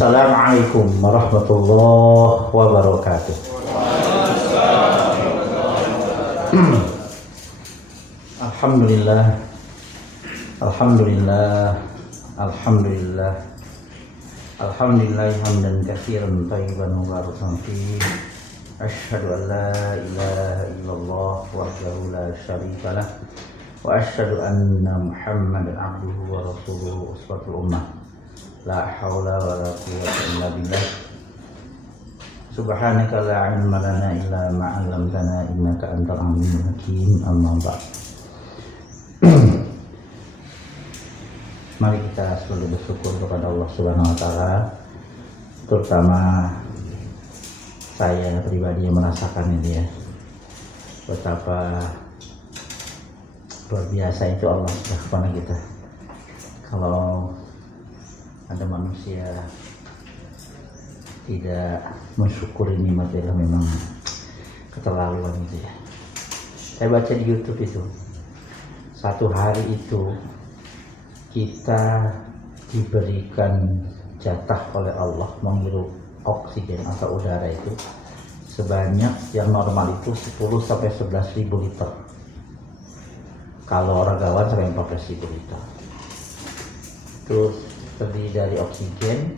Assalamualaikum warahmatullahi wabarakatuh. Alhamdulillah, Alhamdulillah, Alhamdulillah, Alhamdulillah hamdan katsiran thayyiban mubarakan fihi. Asyhadu an la ilaha illallah wahdahu la syarika lah wa asyhadu anna Muhammadan abduhu wa rasuluhu uswatul ummah. La haula wa la quwwata illa billah. Subhanaka la ilma lana illa ma 'allamtana innaka antal alimul hakim. Amma ba'd. Mari kita selalu bersyukur kepada Allah Subhanahu wa taala, terutama saya pribadi yang merasakan ini ya, betapa luar biasa itu Allah kepada kita. Kalau ada manusia tidak mensyukuri nikmat Allah, memang keterlaluan itu ya. Saya baca di YouTube itu, satu hari itu kita diberikan jatah oleh Allah menghirup oksigen atau udara itu sebanyak yang normal itu 10 sampai 11 ribu liter. Kalau ragawan sampai 14 ribu liter. Terus terdiri dari oksigen,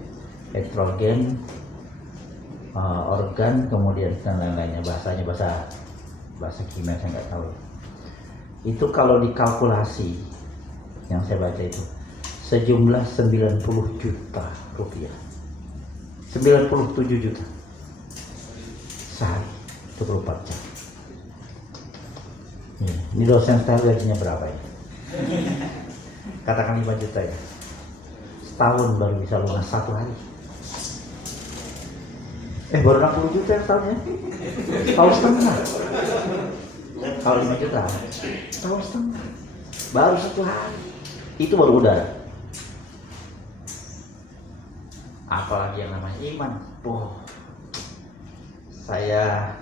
nitrogen, organ, kemudian dan lain-lainnya. Bahasanya bahasa kimia saya nggak tahu. Itu kalau dikalkulasi yang saya baca itu sejumlah 90 juta rupiah. 97 juta sehari, 24 jam. Ini dosen saya gajinya berapa ya? Katakan 5 juta ya. Setahun baru bisa lunas satu hari. Baru 60 juta setahun ya? Tahun setengah. Kalau 5 juta, tahun setengah. Baru satu hari. Itu baru udara. Apalagi yang namanya iman. Saya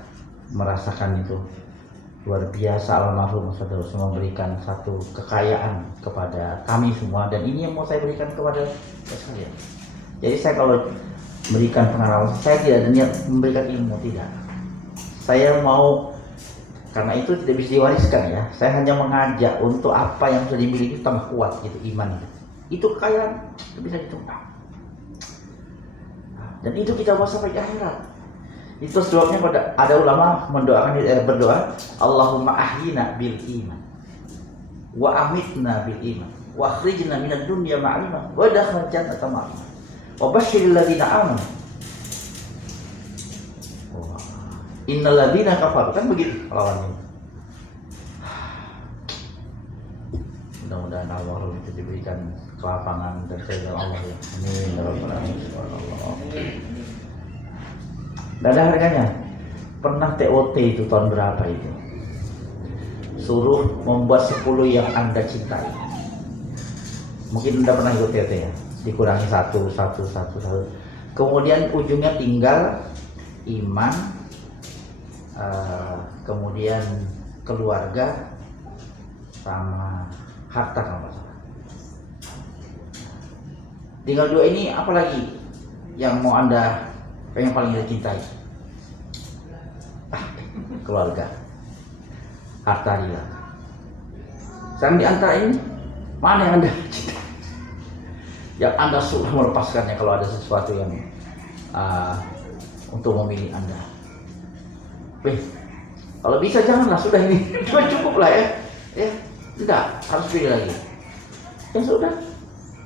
merasakan itu luar biasa. Almarhum saudara memberikan satu kekayaan kepada kami semua, dan ini yang mau saya berikan kepada sekalian. Jadi saya kalau memberikan pengalaman, saya tidak ada niat memberikan ilmu, tidak. Saya mau, karena itu tidak bisa diwariskan ya. Saya hanya mengajak untuk apa yang sudah dimiliki tambah kuat gitu, iman itu kekayaan, itu bisa ditumpah. Dan itu kita mau sampai di akhirat. Itu sebabnya ada ulama mendoakan berdoa, Allahumma ahyina bil iman wa amitna bil iman wa akhrijna minad dunya ma'al iman wa adkhilna jannata ma'al iman wa basyiril ladzina amanu innal ladzina kafaru. Kan begitu lawannya. Mudah-mudahan Allah itu diberikan kelapangan dan keridhaan Allah ya. Amin ya rabbal alamin. Tidak ada harganya. Pernah TOT itu tahun berapa itu? Suruh membuat 10 yang Anda cintai. Mungkin Anda pernah ikut TOT ya. Dikurangi satu. Kemudian ujungnya tinggal iman, kemudian keluarga, sama harta kalau nggak salah. Tinggal 2 ini, apalagi yang mau Anda yang paling Anda cintai? Keluarga, harta dia. Sekarang di antara ini, mana yang Anda cintai? Yang Anda sudah melepaskannya kalau ada sesuatu yang untuk memilih Anda. Kalau bisa janganlah, sudah ini cukup lah ya. Tidak, harus pilih lagi. Ya sudah,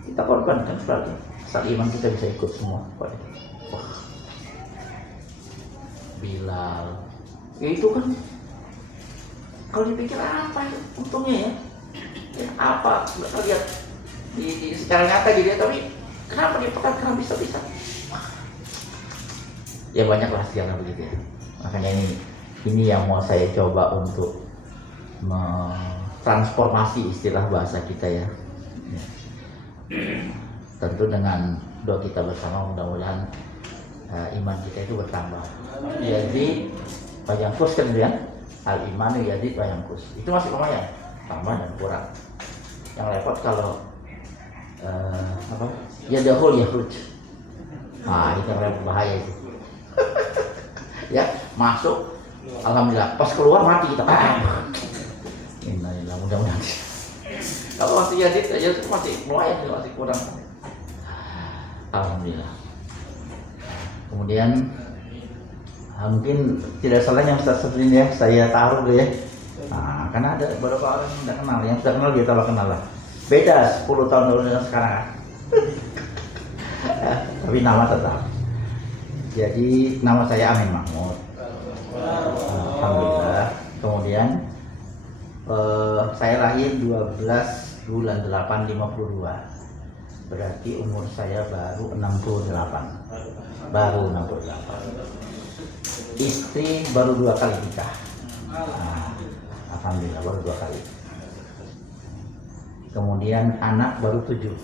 kita korbankan sekali. Asal iman kita bisa ikut semua. Bilal, ya itu kan kalau dipikir apa ya untungnya ya, apa nggak lihat di secara nyata gitu ya, tapi kenapa dia pekan, kenapa bisa ya, banyak lah yang begitu ya. Makanya ini yang mau saya coba untuk transformasi istilah bahasa kita ya. Tentu dengan doa kita bersama, mudah-mudahan iman kita itu bertambah. Jadi bayangkus kan ya, al imanu yadid bayangkus. Itu masih lumayan, tambah dan kurang. Yang repot kalau yadahul yahruj. Nah, itu yang bahaya itu. Ya, masuk, alhamdulillah. Pas keluar mati kita. Innalillah, mudah-mudahan. Kalau masih jadi aja masih lumayan, masih kurang. Alhamdulillah. Kemudian mungkin tidak salahnya Ustaz Safrin ya, saya taruh dulu ya. Nah, karena ada beberapa orang yang tidak kenal, yang sudah kenal dia tambah kenal lah. Beda 10 tahun dulu dengan sekarang. Ya, tapi nama tetap. Jadi nama saya Amin Mahmud. Alhamdulillah. Kemudian saya lahir 12 bulan 8 52. Berarti umur saya baru 68. Baru 68. Istri baru 2 kali nikah. Nah, alhamdulillah baru 2 kali. Kemudian anak baru 7.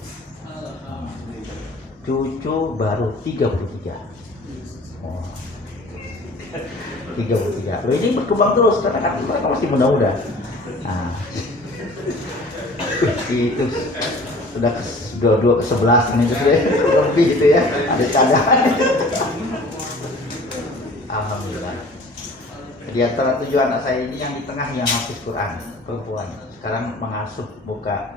Cucu baru 33. Oh. 33. Loh, ini berkembang terus karena kan mereka masih muda-muda. Nah, itu sudah dua ke 11 ini gitu ya, lebih gitu ya, ada cadangan. Alhamdulillah. Di antara 7 anak saya ini yang di tengah yang hafiz Quran, perempuan. Sekarang mengasuh buka,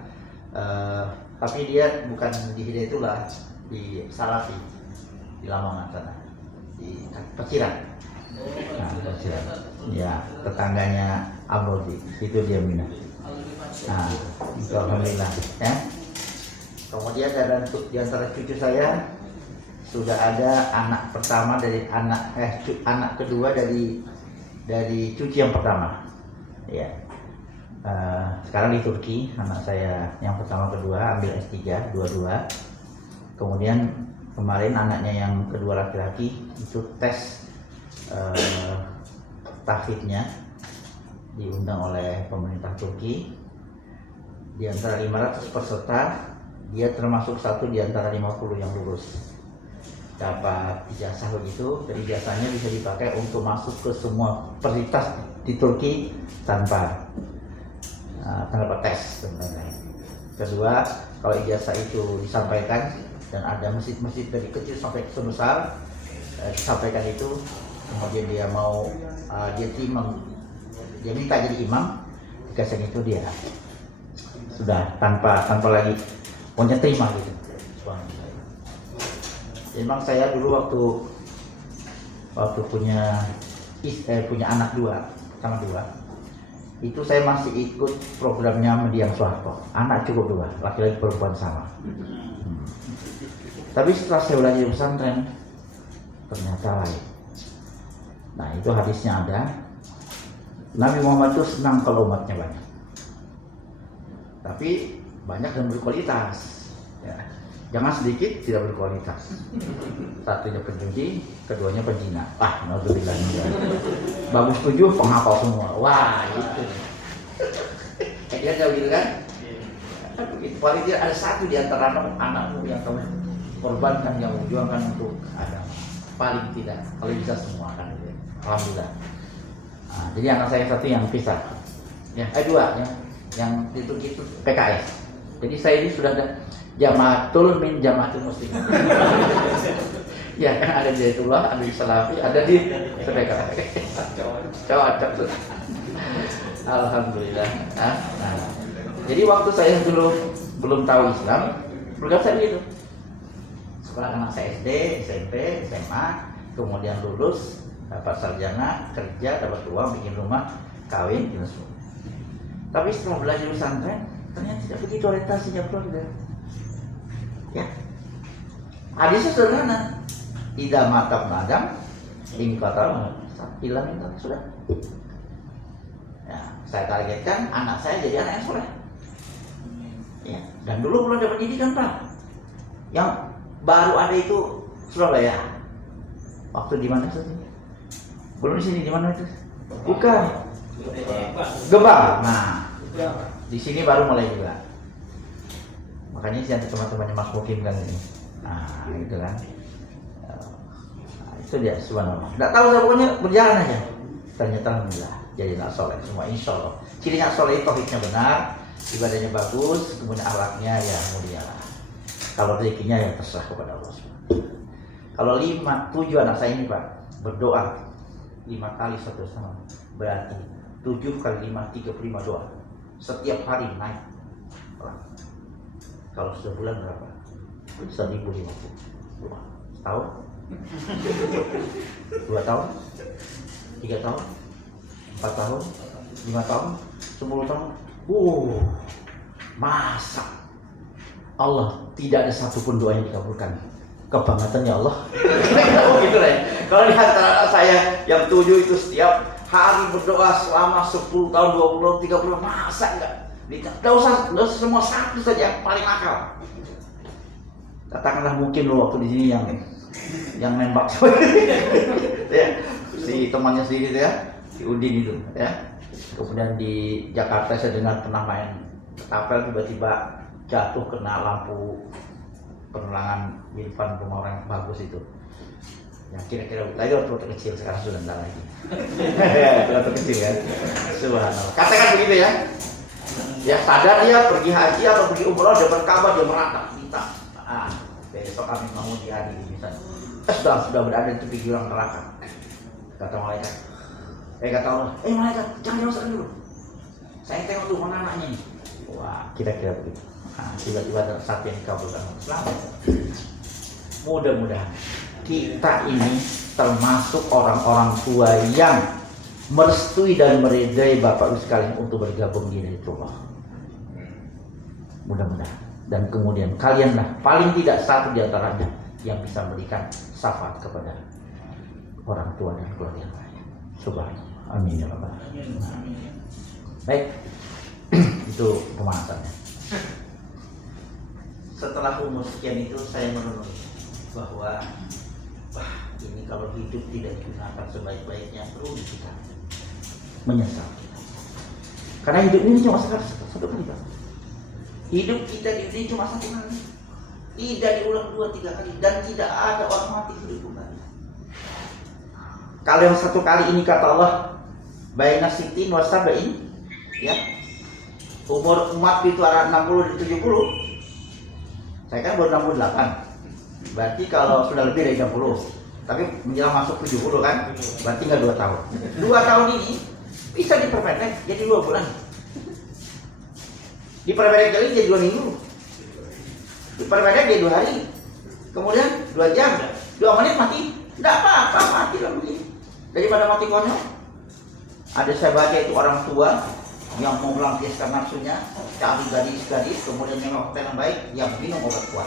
tapi dia bukan di Hidayatullah, di Salafi, di Lamongan sana, di Peciran. Nah, Peciran. Ya, tetangganya Abrodi, itu dia minat. Nah, itu alhamdulillah ya. Kemudian di antara cucu saya sudah ada anak pertama dari anak kedua dari cucu yang pertama. Ya. Sekarang di Turki anak saya yang pertama kedua ambil S3 dua-dua. Kemudian kemarin anaknya yang kedua laki-laki itu tes tahfidnya diundang oleh pemerintah Turki. Di antara 500 peserta dia termasuk satu di antara 50 yang lulus, dapat ijazah begitu. Dan ijazahnya bisa dipakai untuk masuk ke semua universitas di Turki tanpa tes dan lain-lain. Kedua, kalau ijazah itu disampaikan dan ada masjid-masjid dari kecil sampai ke besar disampaikan itu, kemudian dia mau dia minta jadi imam, dikasih itu dia sudah tanpa lagi pokoknya terima gitu. Memang saya dulu waktu punya anak sama dua, itu saya masih ikut programnya Mendiang Soeharto. Anak cukup 2, laki-laki perempuan sama. Tapi setelah saya belajar di pesantren, ternyata lain. Nah, itu hadisnya ada. Nabi Muhammad itu senang kalau umatnya banyak. Tapi banyak dan berkualitas. Ya. Jangan sedikit tidak berkualitas. Satunya penjudi, keduanya penzina. Naudzubillah. Bagus 7, penghafal semua. Wah, itu. Dia jauh gitu kan? Paling tidak ada satu di antara anakmu yang kamu korbankan, yang memperjuangkan untuk agama. Paling tidak, kalau bisa semua kan. Alhamdulillah. Nah, jadi anak saya satu yang pisah. Ya, 2 ya. Yang itu PKS. Jadi saya ini sudah ada Jamaatul min Jamaatul Muslimin. Ya kan, ada di Hidayatullah, ada di Salafi, ada di PKS. Cocok. Alhamdulillah. Nah, jadi waktu saya dulu belum tahu Islam, program saya begitu. Sekolah anak saya SD, SMP, SMA, kemudian lulus, dapat sarjana, kerja, dapat uang, bikin rumah, kawin, gitu semua. Tapi setelah belajar di pesantren, ternyata tidak begitu orientasinya keluarga. Ya, hadisnya sederhana. Idza mata Adam, in qatal hilang itu sudah. Ya, saya targetkan anak saya jadi anak yang soleh. Ya, dan dulu belum ada pendidikan Pak. Yang baru ada itu Surabaya. Waktu di mana saja? Belum di sini, di mana itu? Bukan. Gebang. Nah, di sini baru mulai juga. Makanya sih ada teman-temannya Mas Mukim kan ini. Nah, gitu kan. Nah, itu dia subhanallah. Enggak tahu saya pokoknya berjalan aja. Ternyata alhamdulillah jadi anak soleh semua, insya Allah. Cirinya soleh itu tauhidnya benar, ibadahnya bagus, kemudian akhlaknya ya mulia lah. Kalau rezekinya ya terserah kepada Allah. Kalau 7 anak saya ini Pak berdoa 5 kali satu sama, berarti 7 kali 5 35 doa setiap hari naik. Kalau sebulan berapa? 1050 setahun 2 tahun 3 tahun 4 tahun 5 tahun 10 tahun. Masa Allah tidak ada satupun doa yang dikabulkan? Kebangetan ya Allah. Gitu lah ya. Kalau lihat anak saya yang 7 itu setiap hari berdoa selama 10 tahun 20 30, masa enggak? Tidak usah semua satu saja yang paling akal. Katakanlah mungkin lo waktu di sini yang nembak ya, si temannya sendiri ya, si Udin itu ya. Kemudian di Jakarta saya dengar pernah main ketapel, tiba-tiba jatuh kena lampu penerangan di depan rumah orang yang bagus itu. Ya kira-kira tadi waktu kecil, sekarang sudah enggak lagi. Waktu kecil kan. Subhanallah. Katakan begitu ya. Ya sadar dia pergi haji atau pergi umroh, dia berkabar, dia meratap, minta. Besok kami mau dihadiri misalnya. Sudah berada di tepi jurang neraka. Kata malaikat. Kata Allah, malaikat, jangan dimasukkan dulu. Saya tengok dulu mana anaknya ini. Wah, kira-kira begitu. Tiba-tiba ada satu yang dikabulkan. Selamat. Mudah-mudahan kita ini termasuk orang-orang tua yang merestui dan meridai Bapak Ibu sekalian untuk bergabung di Hidayatullah. Mudah-mudahan. Dan kemudian kalianlah paling tidak satu di antaranya yang bisa memberikan syafaat kepada orang tua dan keluarga lain. Subhanallah. Amin ya rabbal alamin. Baik. Itu pemanasannya. Setelah umur sekian itu saya merenung bahwa ini kalau hidup tidak digunakan sebaik-baiknya rugi kita, menyesal kita. Karena hidup ini cuma satu kali Pak. Hidup kita di dunia cuma satu kali, tidak diulang 2-3 kali, dan tidak ada orang mati hidup kembali. Kalau yang satu kali ini kata Allah, baina sitin wa sab'in, ya. Umur umat itu antara 60 dan 70. Saya kan baru 68. Berarti kalau sudah lebih dari 60, tapi menjelang masuk 70 kan, berarti tinggal 2 tahun. 2 tahun ini bisa diperpendek jadi 2 bulan. Diperpendek kali jadi 2 minggu. Diperpendek jadi 2 hari. Kemudian 2 jam, 2 menit mati. Tidak apa-apa, mati lah begini. Daripada mati konyol. Ada saya baca itu orang tua yang mau melampiaskan nafsunya, cari gadis-gadis, kemudian nengok hotel yang baik, yang minum obat kuat.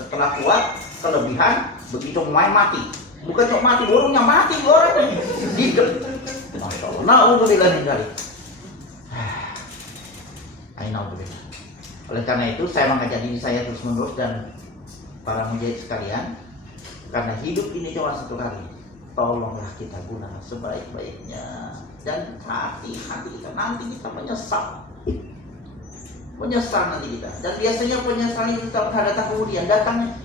Setelah kuat, kelebihan, begitu main mati. Bukan cuma mati, burungnya mati orang ini. Hidup. Masya Allah. Na'udzubillah min dzalik. Na'udzubillah. Oleh karena itu saya mengajak diri saya terus menerus dan para mujahid sekalian, karena hidup ini cuma satu kali. Tolonglah kita gunakan sebaik-baiknya dan hati-hati kita, nanti kita menyesal nanti kita. Dan biasanya penyesalan itu tidak pernah datang kemudian, datangnya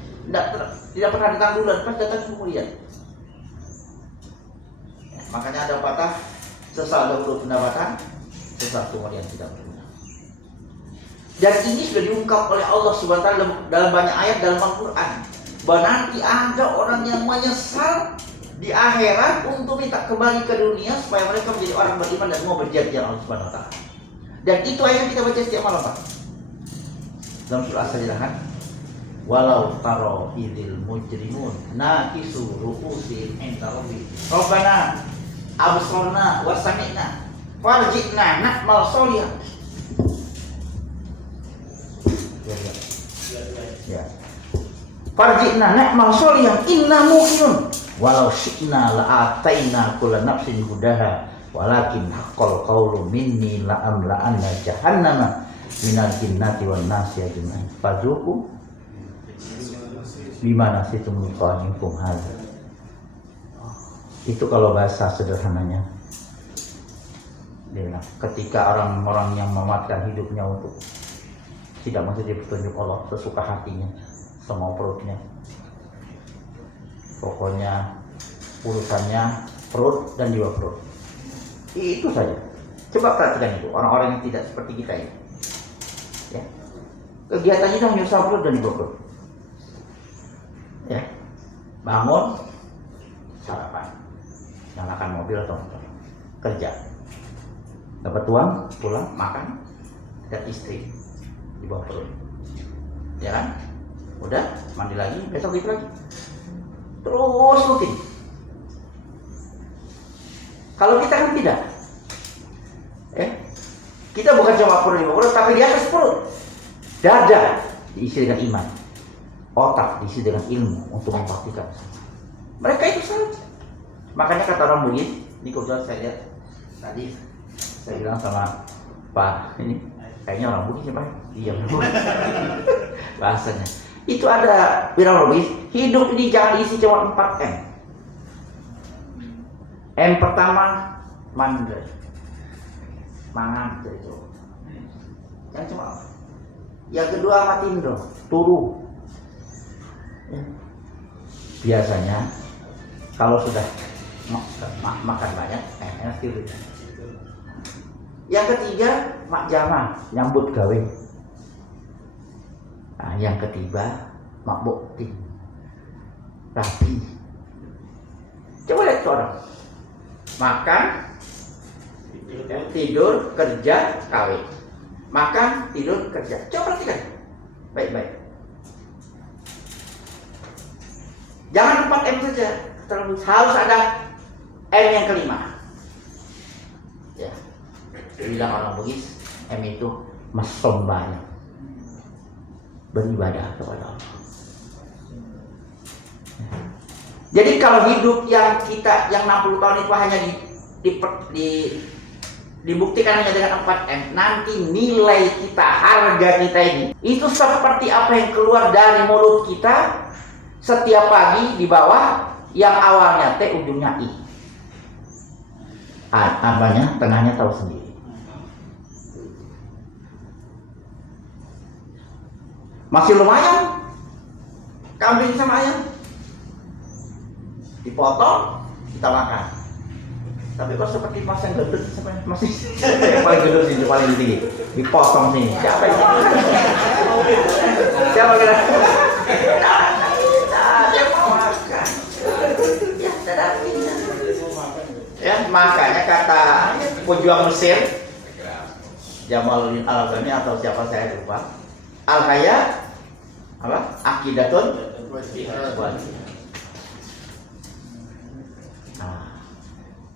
tidak pernah datang dulu, pas datang kemudian. Makanya ada patah, sesal dahulu pendapatan, sesal kemudian tidak berguna. Dan ini sudah diungkap oleh Allah Subhanahu wa taala dalam banyak ayat dalam Al-Qur'an, bahwa nanti ada orang yang menyesal di akhirat untuk minta kembali ke dunia supaya mereka menjadi orang beriman dan mau berjihad di Allah Subhanahu wa taala. Dan itu ayat kita baca setiap malam Pak. Dalam surah As-Sajdah kan? Walau taro idil mujrimun nakisu ru'usil inda rabbi. Rabbana absarna wa sami'na farji'na na'mal sholihan. Ya. Farji'na na'mal sholihan inna mu'minun. Walau syi'na la'ataina kulla nafsin hudaha walakin haqqal qawlu minni la'amla'anna jahannama minal jinnati wan nasi ajma'in fadzuqu bima nasitum liqa'akum hadza. Itu kalau bahasa sederhananya. Ketika orang-orang yang memanfaatkan hidupnya untuk tidak mengikuti petunjuk Allah sesuka hatinya, semau perutnya, pokoknya urusannya perut dan jiwa perut. Itu saja. Coba perhatikan itu orang-orang yang tidak seperti kita ini. Ya. Kegiatannya itu menyusah perut dan jiwa perut. Ya. bangun, sarapan, nyalakan mobil atau motor, kerja, dapat uang, pulang, makan, lihat istri di bawah perut, ya kan? Udah, mandi lagi, besok gitu lagi, terus rutin. Kalau kita kan tidak, kita bukan cuma perut, tapi di atas perut, dada diisi dengan iman, otak diisi dengan ilmu untuk membuktikan. Mereka itu saja. Makanya kata orang Bugis, ini kebetulan saya lihat tadi, saya bilang sama Pak ini, kayaknya orang Bugis ya Pak, iya bahasanya. Itu ada bilang Bugis, hidup ini jangan diisi cuma 4 M. M pertama mandiri, mangan itu. Yang cuma. Yang kedua matindo, turu. Biasanya kalau sudah makan banyak, enak tidur. Yang ketiga mak jama, nyambut gawe. Nah, yang ketiga mak bukti, rapi. Coba lihat orang makan, tidur, kerja, kawin. Makan, tidur, kerja. Coba perhatikan baik-baik. Jangan 4 M saja, harus ada M yang kelima. Ya, bilang orang Bugis, M itu masombayang, beribadah kepada Allah. Jadi kalau hidup yang kita yang 60 tahun itu hanya dibuktikan hanya dengan 4 M, nanti nilai kita, harga kita ini itu seperti apa yang keluar dari mulut kita setiap pagi di bawah, yang awalnya T ujungnya I. Apanya tengahnya tahu sendiri. Masih lumayan kambing sama ayam, dipotong kita makan. Tapi kalau seperti mas yang gendut, masih yang paling gendut sini, paling tinggi, dipotong sini. Siapa ini? Siapa kira? Dia mau makan. Ya, tidak. Ya, makanya kata pejuang Mesir, Jamaluddin Al-Afghani atau siapa saya lupa, al-haya apa? Akidatun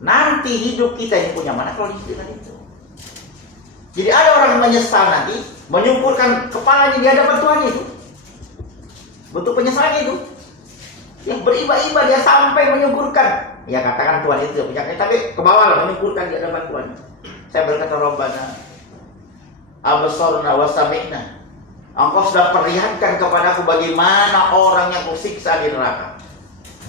nanti hidup kita ini punya mana kalau dihidup itu. Jadi ada orang menyesal nanti, menyumpulkan kepalanya di hadapan Tuhan itu. Bentuk penyesalan itu. Yang beriba-iba dia sampai menyumpulkan. Ya katakan Tuhan itu punya, tapi ke bawah menyumpulkan di hadapan Tuhan. Saya berkata, Rabbana absarna wa sami'na. Engkau sudah perlihatkan kepadaku bagaimana orang yang kusiksa di neraka.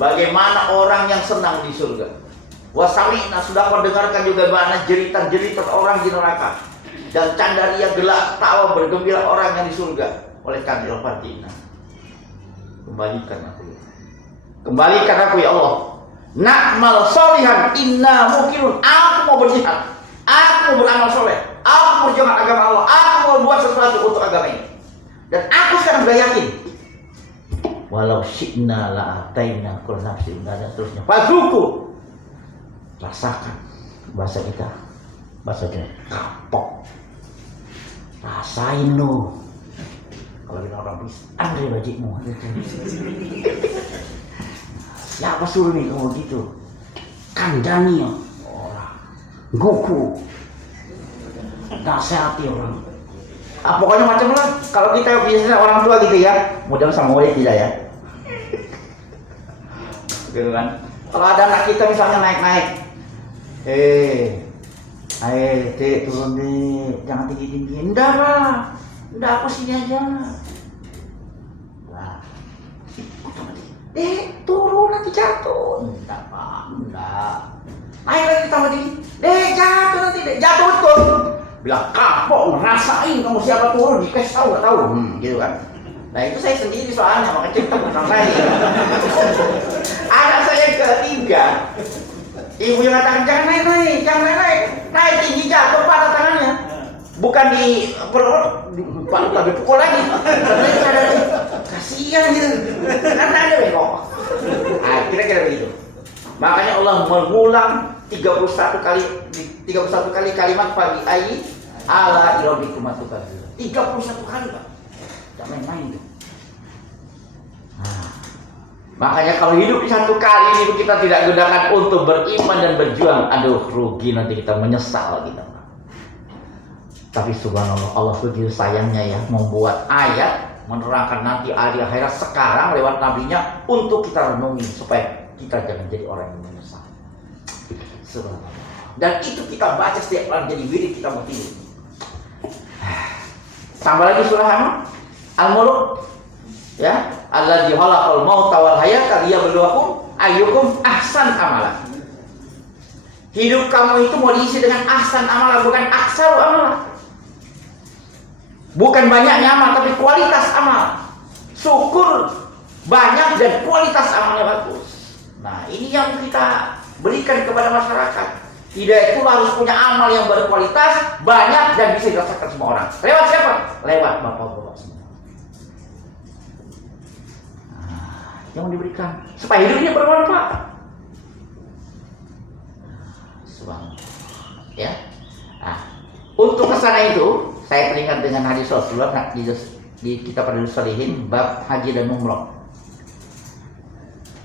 Bagaimana orang yang senang di surga. Wasamina, sudah mendengarkan juga bagaimana jeritan-jeritan orang di neraka, dan candaria gelak tawa bergembira orang yang di surga. Oleh karena Al-Fatihah, kembalikan aku ya Allah. Na'mal solihan inna mukirun. Aku mau berjihad, aku mau beramal soleh, aku mau berjuang agama Allah, aku mau buat sesuatu untuk agama ini. Dan aku sekarang sudah yakin, walau syi'na la'ataina kulla nafsin, dan seterusnya. Fadzuku, rasakan, bahasa kita kapok, rasain lo. Kalau kita orang bis, Andre bajikmu. Siapa suruh nih kamu gitu? Kandani orang, Goku, nasihati orang. Pokoknya macam lah. Kalau kita biasanya orang tua gitu ya, mudah sama murid tidak ya? Gitu kan? Kalau ada anak kita misalnya naik-naik, Dek, turun deh, jangan tinggi-tinggi. Enggak lah, enggak, aku sini aja. Lah, turun nanti jatuh. Enggak Pak, enggak. Naik lagi tambah tinggi. Jatuh nanti, jatuh betul. Bilang kapok, ngerasain kamu siapa turun, dikasih tahu nggak tahu, gitu kan. Nah itu saya sendiri soalnya, makanya cerita tentang saya. Anak saya yang ketiga, ibu yang katakan jangan naik, naik tinggi jatuh pada tangannya, bukan di perut, dipukul lagi. Kasihan gitu, kan ada bengkok. kira-kira begitu. Makanya Allah mengulang 31 kali kalimat pagi ayi ala rabbikum tukadzibun. 31 kali, Pak. Tidak main-main itu. Nah, makanya kalau hidup di satu kali ini kita tidak gunakan untuk beriman dan berjuang, aduh rugi, nanti kita menyesal kita. Tapi subhanallah, Allah begitu sayangnya ya, membuat ayat menerangkan nanti hari akhirat sekarang lewat nabinya untuk kita renungi supaya kita jangan jadi orang yang menyesal. Subhanallah. Dan itu kita baca setiap malam jadi wirid kita mau tidur. Tambah lagi surah Al-Mulk, ya, alladzi khalaqal mauta wal hayata liyabluwakum ayyukum ahsan amala. Hidup kamu itu mau diisi dengan ahsan amala, bukan aksaru amala. Bukan banyaknya amal, tapi kualitas amal. Syukur banyak dan kualitas amalnya bagus. Nah, ini yang kita berikan kepada masyarakat. Tidak itu harus punya amal yang berkualitas, banyak dan bisa dirasakan semua orang. Lewat siapa? Lewat bapak-bapak semua. Nah, yang diberikan supaya hidupnya bermanfaat. Subhanallah. Ya. Nah, untuk kesana itu saya teringat dengan hadis Rasulullah di kitab Riyadhus Shalihin bab haji dan umrah.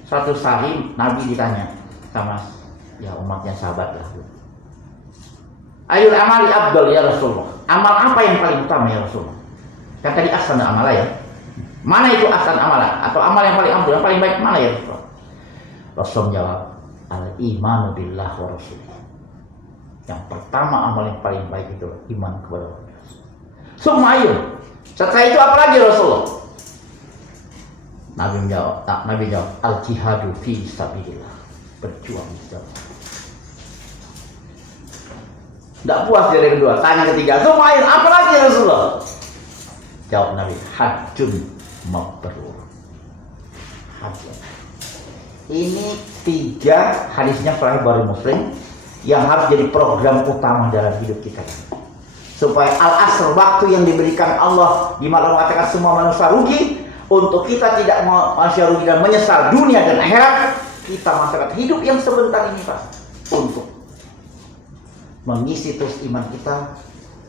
Suatu hari Nabi ditanya sama ya umatnya, sahabat lah. Ayul amali afdal ya Rasulullah. Amal apa yang paling utama ya Rasulullah? Kan tadi ahsan amala ya. Mana itu ahsan amala? Atau amal yang paling afdal, yang paling baik mana ya Rasulullah? Rasul jawab, al-imanu billah wa rasulih. Yang pertama amal yang paling baik itu iman kepada Allah. Sumayun. Setelah itu apa lagi Rasulullah? Nabi jawab, al-jihadu fi sabilillah. Berjuang di jalan. Tidak puas dari kedua, tanya ketiga, Sumayun, apa lagi Rasulullah? Jawab Nabi, hajjun mabrur. Hajjun. Ini 3 hadisnya Sahih Bukhari Muslim yang harus jadi program utama dalam hidup kita. Supaya al-asr, waktu yang diberikan Allah di mana mengatakan semua manusia rugi, untuk kita tidak manusia rugi dan menyesal dunia dan akhirat, kita masyarakat hidup yang sebentar ini Pak, untuk mengisi terus iman kita,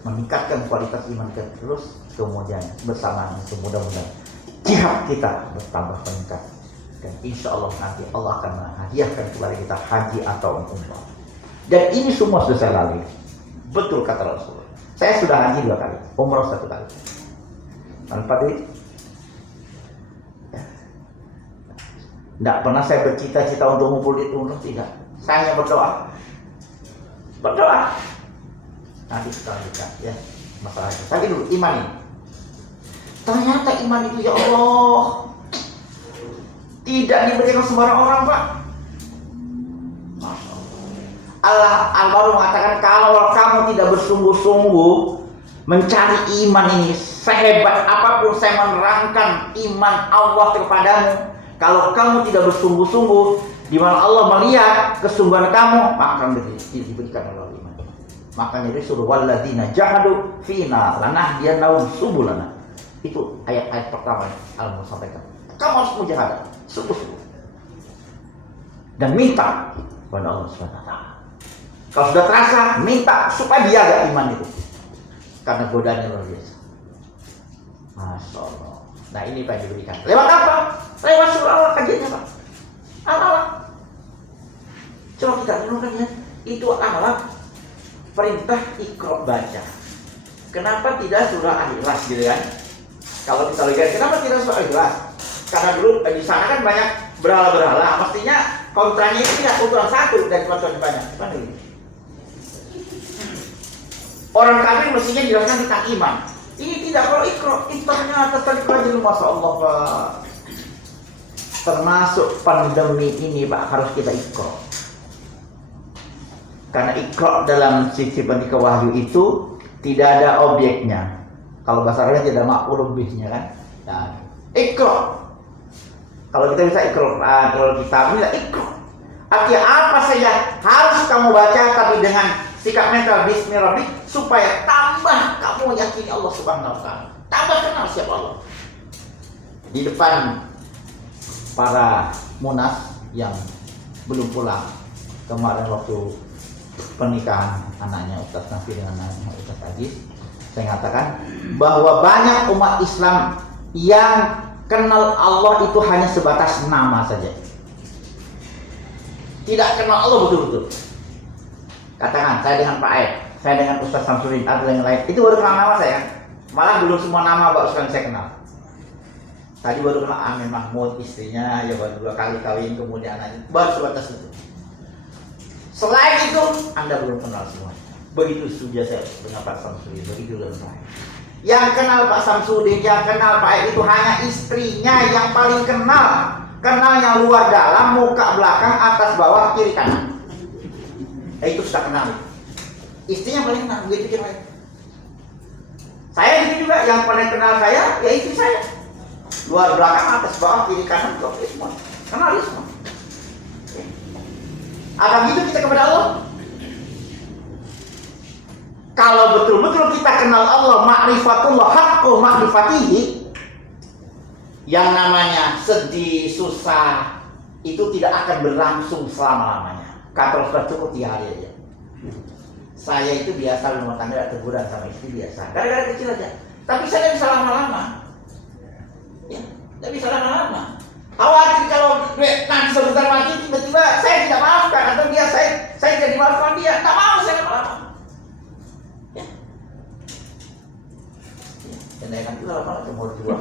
meningkatkan kualitas iman kita terus, kemudian bersamaan itu mudah-mudahan jihad kita bertambah meningkat, dan insya Allah nanti Allah akan menghadiahkan kepada kita haji atau umrah. Dan ini semua sudah saya lalui. Betul kata Rasulullah. Saya sudah haji 2 kali, umrah 1 kali. Tanpa duit. Tidak pernah saya bercita-cita untuk ngumpul duit umrah, tidak. Saya hanya berdoa. Berdoa. Nanti kita lanjutkan ya masalah itu. Tapi dulu iman ini. Ternyata iman itu ya Allah tidak diberikan sembarang orang Pak. Allah baru mengatakan kalau kamu tidak bersungguh-sungguh mencari iman ini, sehebat apapun saya menerangkan iman Allah kepadamu, kalau kamu tidak bersungguh-sungguh, di mana Allah melihat kesungguhan kamu, maka diberikan oleh iman. Makanya disuruh walladzina jahadu fina lanahdiyannahum subulana. Itu ayat-ayat pertama Allah sampaikan. Kamu harus mujahadah, sungguh-sungguh, dan minta kepada Allah Subhanahu wa taala. Kalau sudah terasa, minta supaya dijaga iman itu, karena godaannya luar biasa. Masya Allah. Nah ini Pak diberikan. Lewat apa? Lewat surah Allah kajiannya Pak. Allah. Coba kita renungkan ya. Itu adalah perintah Iqra baca. Kenapa tidak surah Al-Ikhlas gitu kan? Kalau kita lihat kenapa tidak surah Al-Ikhlas? Karena dulu di sana kan banyak berhala-berhala. Mestinya kontranya itu tidak ukuran 1 dan kontranya banyak. Gimana ini? Orang kafir mestinya dijelaskan tentang iman. Ini tidak. Kalau Iqra, ternyata tadi pelajaran Masya Allah Pak. Termasuk pandemi ini Pak harus kita Iqra. Karena Iqra dalam sisi pendidikan wahyu itu tidak ada objeknya. Kalau bahasa Arabnya tidak maf'ul bihnya kan. Nah, Iqra. Kalau kita bisa Iqra Quran, kalau kita bisa Iqra. Artinya apa saja harus kamu baca, tapi dengan sikap mental bismi rabbik, supaya tambah kamu yakini Allah Subhanahu wa taala. Tambah kenal siapa Allah. Di depan para munas yang belum pulang kemarin waktu pernikahan anaknya Ustaz Nafi dengan anaknya Ustaz Aziz, saya katakan bahwa banyak umat Islam yang kenal Allah itu hanya sebatas nama saja, tidak kenal Allah betul-betul. Katakan saya dengan Pak Aed, saya dengan Ustaz Samsudin atau yang lain, itu baru kenal nama saya, malah belum semua nama baru sekali saya kenal. Tadi baru kenal Amin Mahmud, istrinya, ya baru 2 kali kawin, kemudian anaknya, baru sebatas itu. Selain itu, Anda belum kenal semua. Begitu sudah saya dengan Pak Samsudin, begitu dengan Pak Aed. Yang kenal Pak Samsudin, yang kenal Pak Aed itu hanya istrinya yang paling kenal. Kenalnya luar dalam, muka belakang, atas bawah, kiri kanan. Itu sudah kenal. Istrinya paling kenal, begitu yang lain. Saya gitu juga, yang paling kenal saya, ya istri saya. Luar belakang, atas bawah, kiri kanan, oke semua. Kenal dia semua. Akan gitu kita kepada Allah. Kalau betul-betul kita kenal Allah, ma'rifatullah haqqu ma'rifatihi, yang namanya sedih, susah, itu tidak akan berlangsung selama-lamanya. Kata Rasulullah cukup 3 hari aja. Saya itu biasa rumah tangga teguran sama istri biasa, gara-gara kecil aja. Tapi saya tidak bisa lama-lama. Ya, tidak bisa lama-lama. Khawatir kalau nanti sebentar lagi tiba-tiba saya tidak maafkan atau dia saya tidak dimaafkan dia, tak mau saya lama-lama. Ya. Ya, dan kan juga lama-lama cuma berdua.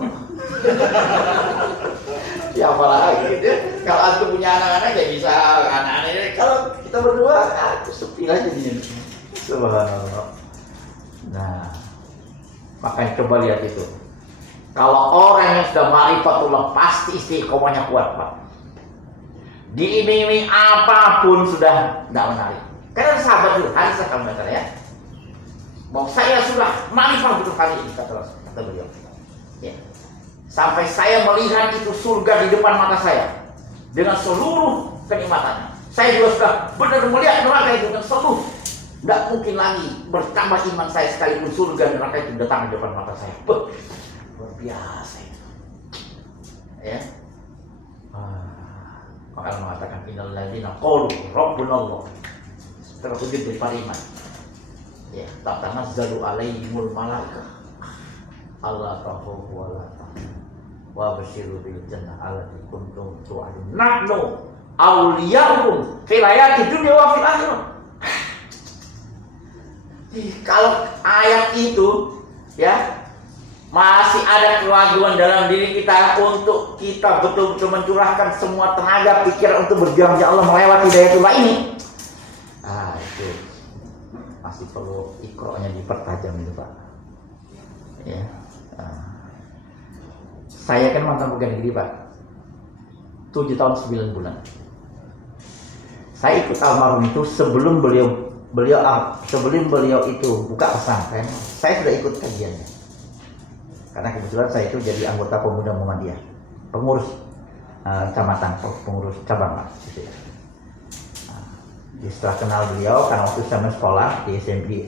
Ya apalagi gitu. Kalau antum punya anak-anak ya bisa anak-anaknya. Kalau kita berdua, sepi aja jadinya. Subhanallah. Nah, makanya coba lihat itu. Kalau orang yang sudah ma'rifatullah pasti istiqomahnya kuat, Pak. Diiming-iming apapun sudah tidak menarik. Karena sahabat dulu, hadis akan berkata ya, bahwa saya sudah ma'rifat betul kali ini, kata beliau. Ya. Sampai saya melihat itu surga di depan mata saya dengan seluruh kenikmatannya. Saya juga sudah benar melihat neraka itu dengan seluruh. Tidak mungkin lagi bertambah iman saya sekalipun surga neraka itu datang di depan mata saya. Luar biasa itu. Ya. Maka mengatakan innal ladzina qalu rabbuna Allah. Terwujud beriman. Ya, tatanazzalu alaihimul malaikah. Allah tahu wala wa basyiru bil jannah allati kuntum tu'adun. Nahnu awliya'ukum fil hayati dunya wa fil akhirah. Kalau ayat itu ya masih ada keraguan dalam diri kita untuk kita betul-betul mencurahkan semua tenaga pikiran untuk berjuang ya Allah melewati hidayatullah ini. Itu masih perlu ikroknya dipertajam itu Pak. Ya. Saya kan mantan pegawai negeri Pak. 7 tahun 9 bulan. Saya ikut almarhum itu sebelum beliau itu buka pesantren, saya sudah ikut kajiannya. Karena kebetulan saya itu jadi anggota pemuda Muhammadiyah, pengurus kecamatan, pengurus cabang lah. Gitu ya. Setelah kenal beliau, karena waktu saya sekolah di SMP,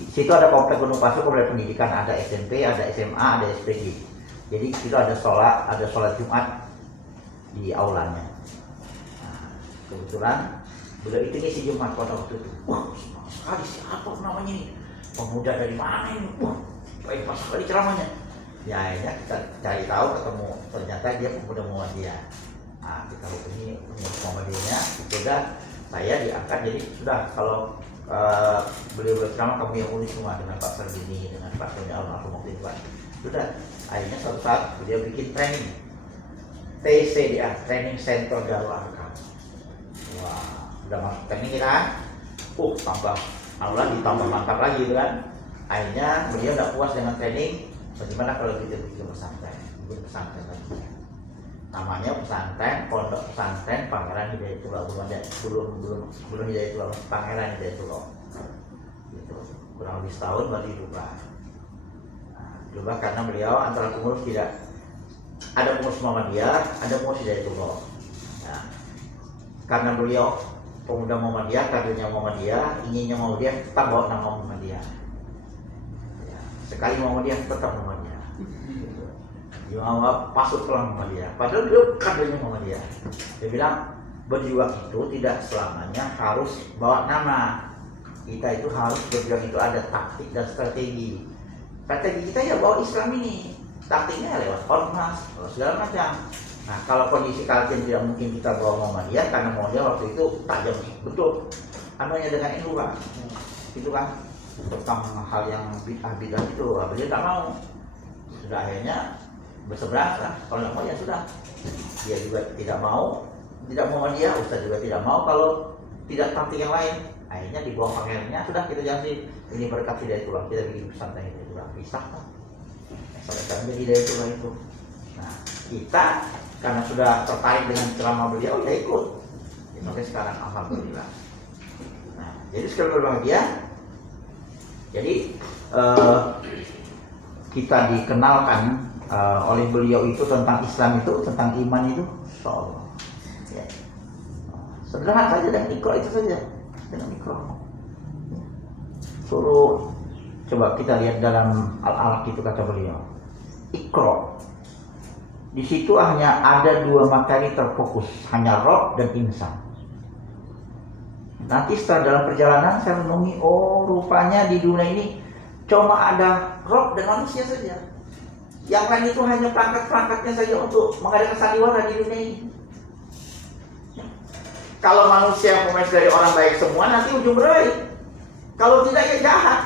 di situ ada komplek Gunung Pasu, komplek pendidikan, ada SMP, ada SMA, ada SPG. Jadi situ ada sholat Jumat di aulanya. Kebetulan beliau itu ngisi Jumat pada waktu itu. Wah, senang sekali siapa namanya ini? Pemuda dari mana ini? Wah, baik pas sekali ceramahnya. Ya akhirnya kita cari tahu, ketemu ternyata dia pemuda Muhammadiyah. Kita hubungi pengurus Muhammadiyahnya, sudah saya diangkat jadi sudah kalau beliau berceramah kami yang unik semua dengan Pak Sardini, dengan Pak Sony almarhum waktu itu. Sudah akhirnya suatu saat beliau bikin training TCDA, Training Center Darul Arkam. Wah, udah masuk training kan? Tambah Allah ditambah mantap lagi gitu kan? Akhirnya beliau tidak puas dengan training. Bagaimana kalau kita bikin pesantren? Bikin pesantren lagi. Namanya pesantren, pondok pesantren Pangeran Hidayatullah. Belum Hidayatullah, Pangeran Hidayatullah. Gitu. Kurang lebih setahun baru dibuka. Diubah karena beliau antara pengurus tidak ada pengurus Muhammadiyah, ada pengurus Hidayatullah. Nah, karena beliau pemuda Muhammadiyah, kadernya Muhammadiyah, inginnya Muhammadiyah tetap bawa nama Muhammadiyah. Ya, sekali Muhammadiyah tetap Muhammadiyah. Dia mau pasut pulang Muhammadiyah. Padahal beliau kadernya Muhammadiyah. Dia bilang berjuang itu tidak selamanya harus bawa nama. Kita itu harus berjuang itu ada taktik dan strategi. Strategi kita ya bawa Islam ini, taktiknya lewat ormas, segala macam. Nah, kalau kondisi kalian tidak mungkin kita bawa Muhammadiyah karena Muhammadiyah waktu itu tajam betul. Anunya dengan itu kan, itu kan tentang hal yang bid'ah itu, beliau tak mau. Sudah akhirnya berseberangan. Kalau nggak mau ya sudah. Dia juga tidak mau Muhammadiyah, Ustaz juga tidak mau kalau tidak taktik yang lain. Akhirnya dibuang pakaiannya, sudah kita janji ini berkat Hidayatullah, kita bikin pesantren itu sudah pisah kan. Sampai Hidayatullah itu. Nah, kita karena sudah tertarik dengan ceramah beliau, ya ikut. Ya, sampai sekarang alhamdulillah. Nah, jadi sekali berbahagia. Jadi kita dikenalkan oleh beliau itu tentang Islam itu, tentang iman itu, insyaallah. Ya. Sederhana saja dengan Iqra itu saja, dengan Iqra. Suruh coba kita lihat dalam Al-Alaq itu kata beliau, Iqra. Di situ hanya ada dua materi terfokus, hanya roh dan insan. Nanti setelah dalam perjalanan saya renungi, oh rupanya di dunia ini cuma ada roh dan manusia saja. Yang lain itu hanya perangkat-perangkatnya saja untuk mengadakan sandiwara di dunia ini. Kalau manusia pemain dari orang baik semua, nanti ujung baik. Kalau tidak ya jahat.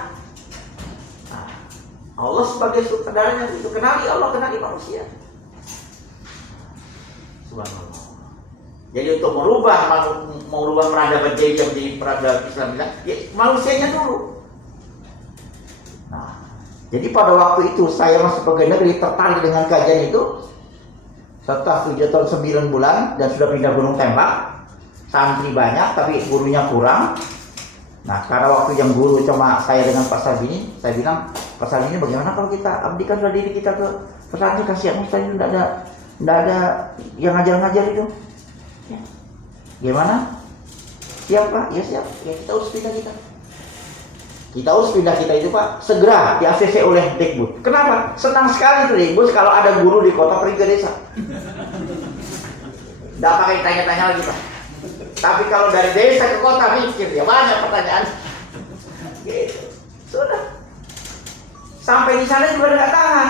Nah, Allah sebagai sutradaranya itu kenali Allah, kenali manusia. Subhanallah. Jadi untuk merubah peradaban jahiliyah menjadi peradaban Islam, ya manusianya dulu. Nah, jadi pada waktu itu saya masuk pegawai negeri tertarik dengan kajian itu. Setelah 7 tahun 9 bulan dan sudah pindah Gunung Tembak. Santri banyak tapi gurunya kurang. Nah, karena waktu yang guru cuma saya dengan Pak Sabini, saya bilang, Pak Sabini bagaimana kalau kita abdikan diri kita ke pesantren, kasihan Ustaz itu tidak ada yang ngajar-ngajar itu. Ya. Gimana? Siap Pak? Ya siap. Ya kita urus pindah kita. Kita urus pindah kita itu Pak segera di ACC oleh Dekbud. Kenapa? Senang sekali tuh Dekbud kalau ada guru di kota pergi ke desa. Tidak pakai tanya-tanya lagi Pak. Tapi kalau dari desa ke kota mikir ya banyak pertanyaan. Gitu. Sudah. Sampai di sana juga nggak tahan.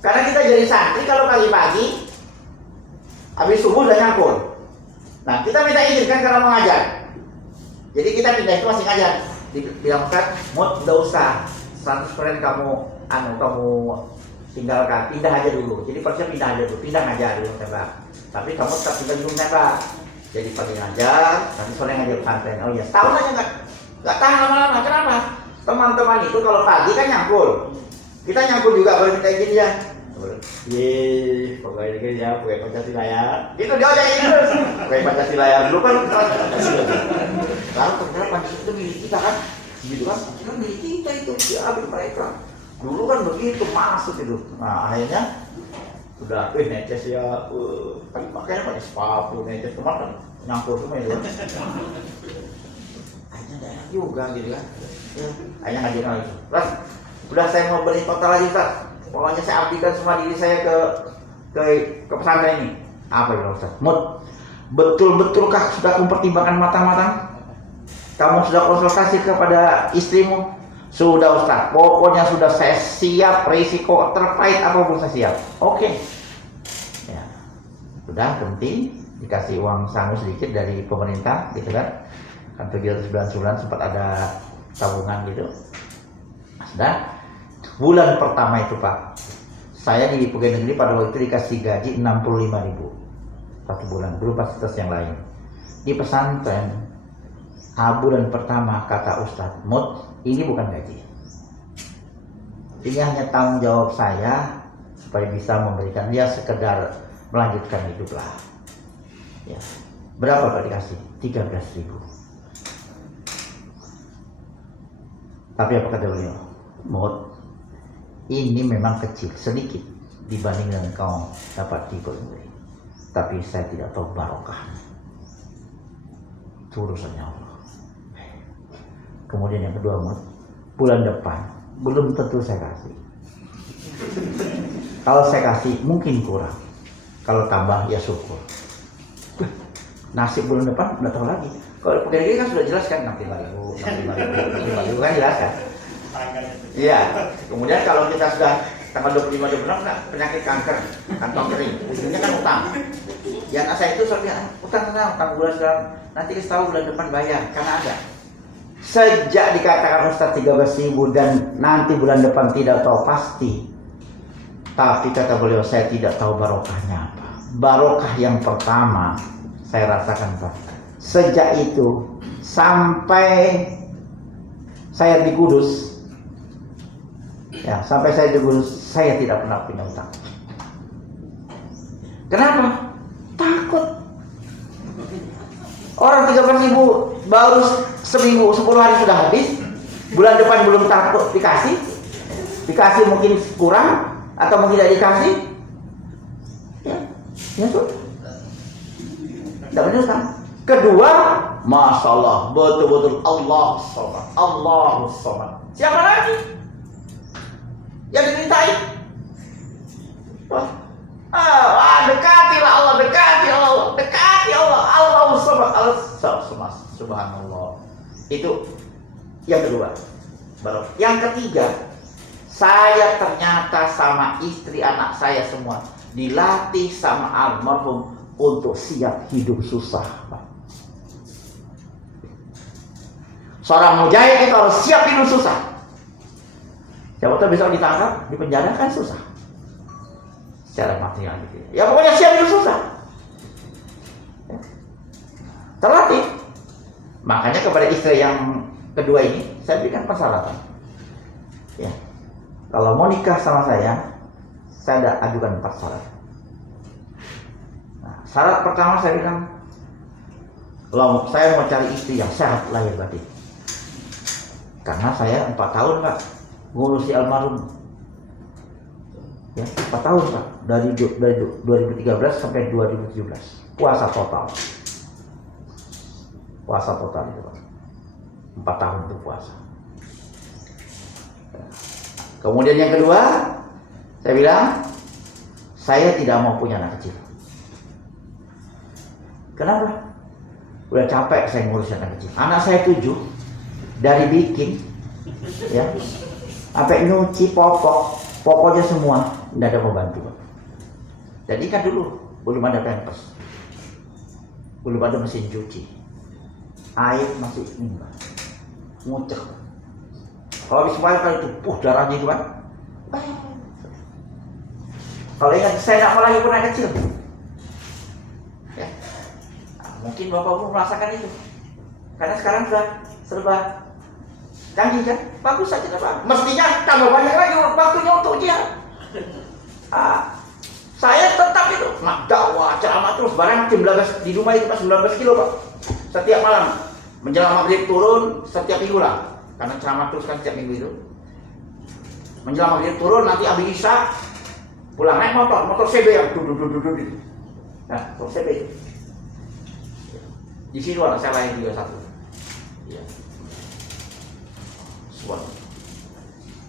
Karena kita jadi santri kalau pagi-pagi habis subuh udah nyangkul. Nah kita minta izin kan karena mau ngajar. Jadi kita pindah itu masih ngajar. Bilang Ustaz, nggak usah 100% kamu tinggalkan, pindah aja dulu. Jadi persia pindah aja dulu, pindah ngajar di Gunung Tembak. Tapi kamu tetap tinggal di Gunung Tembak. Jadi pagi ngajar, nanti sore ngajar pesantren. Oh iya, setahun aja nggak tahan lama-lama. Kenapa? Teman-teman itu kalau pagi kan nyangkul. Kita nyangkul juga baru minta izin ya. Yeay, pokoknya ini ya, pokoknya Pancasila ya. Itu dia aja terus. Pokoknya Pancasila ya. Dulu kan Pancasila. Sekarang ternyata Pancasila itu milik kita kan. Gitu kan, Pancasila milik kita itu. Dia ambil mereka. Dulu kan begitu masuk itu. Nah akhirnya udah, neces ya. Kan pakainya pakai sepatu, neces kemarin kan nyangkul semua itu. Akhirnya gak enak juga gitu kan. Ya, akhirnya ngajarin lagi. Terus, udah saya mau beli total lagi Ustaz. Pokoknya saya abdikan semua diri saya ke pesantren ini. Apa ya Ustaz? Mut, betul-betulkah sudah kamu pertimbangkan matang-matang? Kamu sudah konsultasi kepada istrimu? Sudah Ustaz, pokoknya sudah saya siap, risiko terkait apapun saya siap. Oke. Ya. Sudah penting dikasih uang sangu sedikit dari pemerintah gitu kan. Kan 799 sempat ada tabungan gitu. Sudah. Bulan pertama itu Pak, saya di pegawai negeri pada waktu itu dikasih gaji 65.000 satu bulan, belum fasilitas yang lain. Di pesantren, bulan pertama kata Ustadz Mut, ini bukan gaji. Ini hanya tanggung jawab saya supaya bisa memberikan dia sekedar melanjutkan hidup lah. Ya. Berapa Pak dikasih? 13.000. Tapi apa kata beliau? Mut, ini memang kecil, sedikit dibanding dengan kau dapat di pegawai. Tapi saya tidak tahu barokah. Itu urusannya Allah. Kemudian yang kedua, bulan depan belum tentu saya kasih. Kalau saya kasih mungkin kurang. Kalau tambah ya syukur. nasib bulan depan nggak tahu lagi. Kalau pegawai kan sudah jelas kan 65.000 kan jelas kan. Iya. Kemudian kalau kita sudah tanggal 25 kena penyakit kanker kantong kering, ujungnya kan utang. Yang saya itu soalnya utang bulan sekarang, nanti kita tahu bulan depan bayar karena ada. Sejak dikatakan Ustaz 13.000 dan nanti bulan depan tidak tahu pasti. Tapi kata beliau, saya tidak tahu barokahnya apa. Barokah yang pertama saya rasakan Pak. Sejak itu sampai saya di Kudus, ya sampai saya di Kudus, saya tidak pernah punya utang. Kenapa? Takut. Orang 13.000 baru seminggu 10 hari sudah habis, bulan depan belum takut dikasih mungkin kurang atau mungkin tidak dikasih, ya sudah, tidak punya utang. Kedua, masya Allah, betul-betul Allah Somad. Siapa lagi yang dimintai? Dekatilah Allah, dekati Allah, Allah Somad, subhanallah. Itu yang kedua. Baru yang ketiga, saya ternyata sama istri anak saya semua dilatih sama almarhum untuk siap hidup susah. Seorang mujahid itu harus siap hidup susah. Siapa tahu besok ditangkap, dipenjara kan susah. Secara material gitu. Ya pokoknya siap hidup susah. Ya. Terlatih. Makanya kepada istri yang kedua ini saya berikan persyaratan. Ya. Kalau mau nikah sama saya ada ajukan 4 syarat. Nah, syarat pertama saya bilang, kalau saya mau cari istri yang sehat lahir batin. Karena saya 4 tahun Pak ngurusi almarhum. Ya, 4 tahun Pak, dari 2013 sampai 2017. Puasa total itu Pak. 4 tahun itu puasa. Kemudian yang kedua, saya bilang, saya tidak mau punya anak kecil. Kenapa? Udah capek saya ngurus anak kecil. Anak saya 7, dari bikin, ya, sampai nyuci, pokoknya semua, tidak ada pembantu. Jadi kan dulu belum ada pampers, belum ada mesin cuci, air masih ini, ngucek. Kalau habis bayar kali itu, darahnya itu kan. Kalau ingat saya tidak mau lagi punya kecil, ya. Nah, mungkin bapak belum merasakan itu, karena sekarang sudah serba canggih kan, bagus saja Pak. Mestinya tambah banyak lagi waktunya untuk dia. Saya tetap itu dakwah ceramah terus barang 19 di rumah itu Pak, 19 kilo Pak. Setiap malam menjelang maghrib turun setiap minggu lah. Karena ceramah terus kan setiap minggu itu. Menjelang maghrib turun, nanti habis isya pulang naik motor CB yang duduk gitu. Nah, motor CB itu. Di situ anak saya lain juga satu. Ya.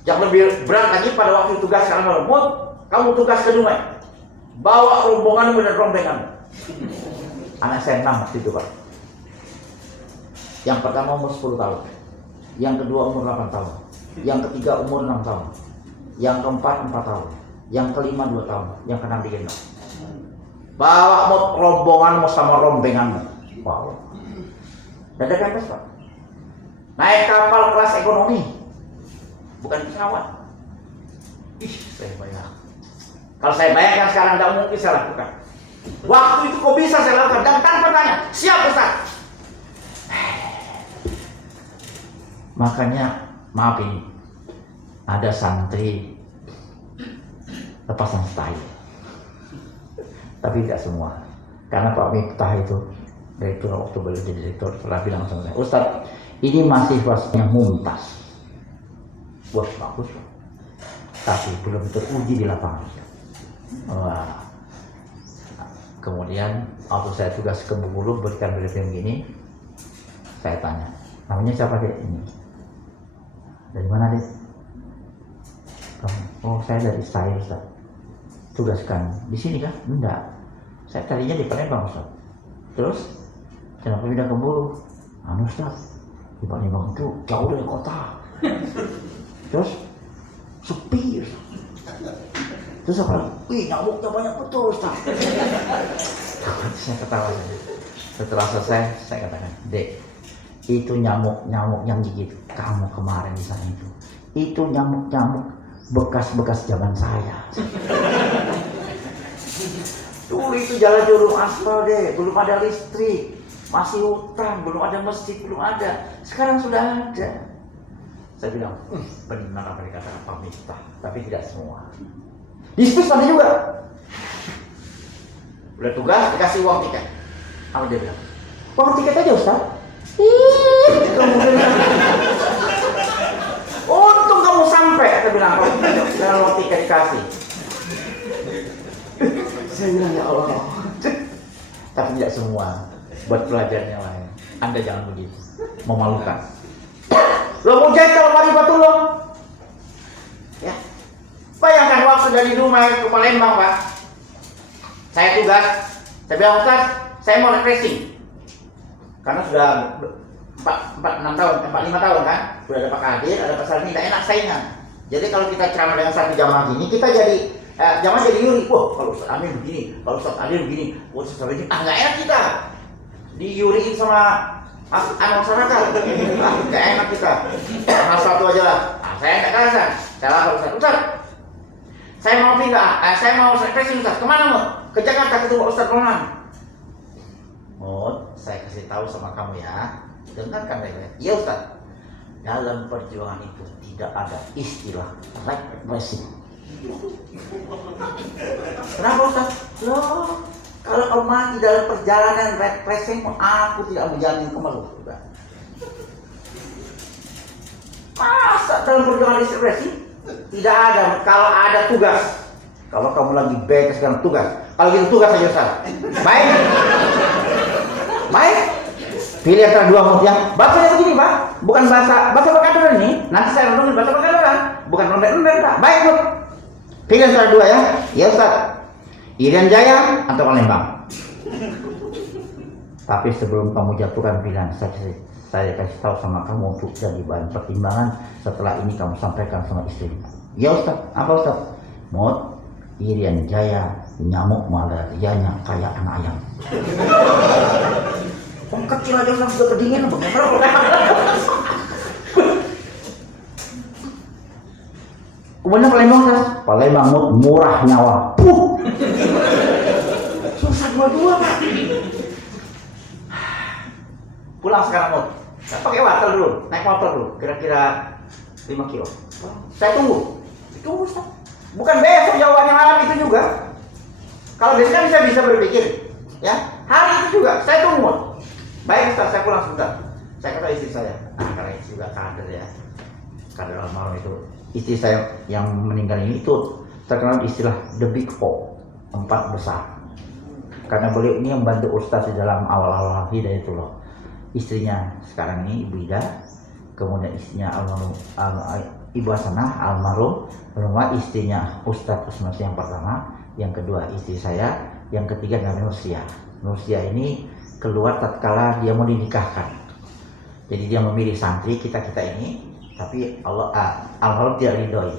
Yang lebih berat lagi pada waktu tugas sekarang, kamu tugas kedua, bawa rombongan dan rombengan. Anak saya 6 waktu itu Pak. Yang pertama umur 10 tahun, yang kedua umur 8 tahun, yang ketiga umur 6 tahun, yang keempat 4 tahun, yang kelima 2 tahun, yang keenam digendong. Bawa rombongan sama rombengan. Wow. Dan ada pepes Pak. Naik kapal kelas ekonomi, bukan pesawat. Saya bayang. Kalau saya bayangkan sekarang tidak mungkin saya lakukan. Waktu itu kok bisa saya lakukan dan tanpa tanya, siap Ustaz. Makanya maaf ini, ada santri lepasan style, tapi tidak semua. Karena Pak Miftah itu direktur, waktu beliau jadi direktur pernah bilang sama saya, Ustaz, ini masih yang mumtaz. Wah bagus, tapi belum teruji di lapangan. Wah. Kemudian waktu saya tugas ke Bengkulu berikan briefing begini, saya tanya, namanya siapa dek ini? Dari mana dek? Oh saya dari saya Ustaz. Tugaskan di sini kan? Enggak. Saya tadinya di Palembang Ustaz. Terus Kenapa pindah ke Bulu? Anu Ustaz, di Palembang itu jauh dari kota. Terus sepi. Terus apa? Wih, nyamuknya banyak betul Ustaz. Saya ketawa. Setelah selesai, saya katakan, Dek, itu nyamuk yang gigit kamu kemarin di sana itu. Itu nyamuk bekas-bekas zaman saya. Dulu itu jalan jurung aspal deh, belum ada listrik, masih hutan, belum ada masjid, belum ada. Sekarang sudah ada. Saya bilang, benar apa dikatakan Pak Miftah, tapi tidak semua. Di Swiss ada juga. Udah tugas, dikasih uang tiket. Apa dia bilang? Uang tiket aja Ustaz. Untung kamu sampai, saya bilang, kalau uang tiket dikasih. Saya bilang ya Allah. Tapi tidak semua. Buat pelajarnya lain. Anda jangan begitu. Memalukan. Lo mau jahit kalau pagi batu lo? Ya. Bayangkan waktu dari rumah ke Palembang Pak. Saya tugas. Saya bilang Ustaz, saya mau refreshing. Karena sudah 5 tahun kan. Sudah ada Pak Kadir, ada Pak Salmi, tidak enak saingan. Jadi kalau kita ceramah dengan satu jamaah gini, kita jadi jamaah jadi yuri. Wah, kalau Ustaz Amin begini, kalau Ustaz Amin begini, Ustaz Amin begini. Nggak enak kita. Diyuriin sama masyarakat. Nggak enak kita. Hal satu aja lah. Saya nggak kalasan. Saya lapor Ustaz. Saya mau pindah. Saya mau refreshing Ustaz. Kemana mau? Ke Jakarta ketemu Ustaz Roman. Saya kasih tahu sama kamu ya. Dengarkan baik-baik. Ya Ustaz. Dalam perjuangan itu tidak ada istilah represi. Kenapa Ustaz? Loh, kalau kau mati dalam perjalanan represi, aku tidak menjamin kemalu. Masa dalam perjuangan represi? Tidak ada. Kalau ada tugas. Kalau kamu lagi bebas sekarang tugas. Kalau gitu tugas saja Ustaz. Baik. Baik. Pilih antara dua mood ya. Bahasanya begini Pak. Bukan bahasa Pekanbaru ini. Nanti saya renungin bahasa Pekanbaru. Bukan rombek-rombek Pak. Baik Pak. Pilih antara dua ya. Ya Ustaz. Irian Jaya atau Palembang. Tapi sebelum kamu jatuhkan pilihan, saya kasih tahu sama kamu untuk jadi bahan pertimbangan. Setelah ini kamu sampaikan sama istrimu. Ya Ustaz. Apa Ustaz? Mod Irian Jaya nyamuk malarianya kayak anak ayam. Orang kecil aja orang sudah kedinginan bagaimana? Kemudian Palembang Ustaz. Palembang murah nyawa. Susah dua-dua Pak. Pulang sekarang Mod. Pakai water dulu, naik motor dulu, kira-kira 5 kilo. Saya tunggu Ustaz. Bukan besok jawabannya malam itu juga. Kalau besok kan bisa berpikir, ya. Hari itu juga saya tunggu. Baik Ustaz, saya pulang sebentar. Saya kata istri saya, karena istri juga kader ya, kader almarhum itu. Istri saya yang meninggal ini itu terkenal istilah the big four, 4 besar. Karena beliau ini yang bantu Ustaz di dalam awal-awal hidayah itu loh. Istrinya sekarang ini Ibu Ida, kemudian istrinya almarhum Ibu Hasanah almarhum, kedua istrinya Ustadz Usmas yang pertama, yang kedua istri saya, yang ketiga namanya Nursia. Nursia ini keluar tatkala dia mau dinikahkan. Jadi dia memilih santri kita ini, tapi Allah almarhum tidak ridhoi.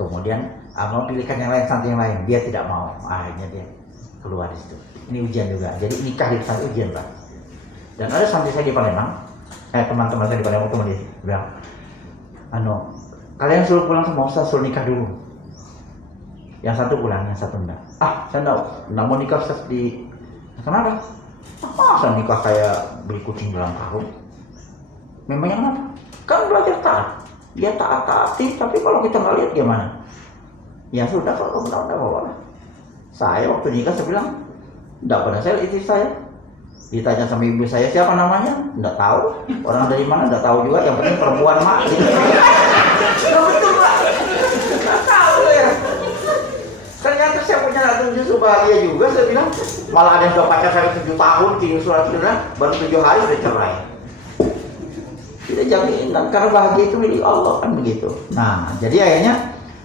Kemudian almarhum pilihkan yang lain, santri yang lain, dia tidak mau. Akhirnya dia keluar di situ. Ini ujian juga. Jadi nikah di pesantren ujian Pak. Dan ada santri saya di Palembang, teman-teman saya di Palembang itu bilang, kalian suruh pulang sama Ustaz, suruh nikah dulu. Yang satu pulang, yang satu enggak. Saya enggak mau nikah Ustaz di. Kenapa? Saya nikah kayak beli kucing dalam karung. Memangnya kenapa? Kan belajar taat. Dia taat-taati, tapi kalau kita nggak lihat gimana? Ya sudah, kalau enggak apa-apa. Saya waktu nikah saya bilang, enggak pernah saya istri saya. Ditanya sama ibu saya siapa namanya, enggak tahu. Orang dari mana enggak tahu juga. Yang penting perempuan mak. Betul Pak. Enggak tahu ya. Ternyata saya punya anak justru bahagia juga. Saya bilang malah ada yang sudah pacar saya 7 tahun, kirim surat cerai, baru 7 hari udah cerai. Tidak jaminan karena bahagia itu milik Allah kan begitu. Nah, jadi akhirnya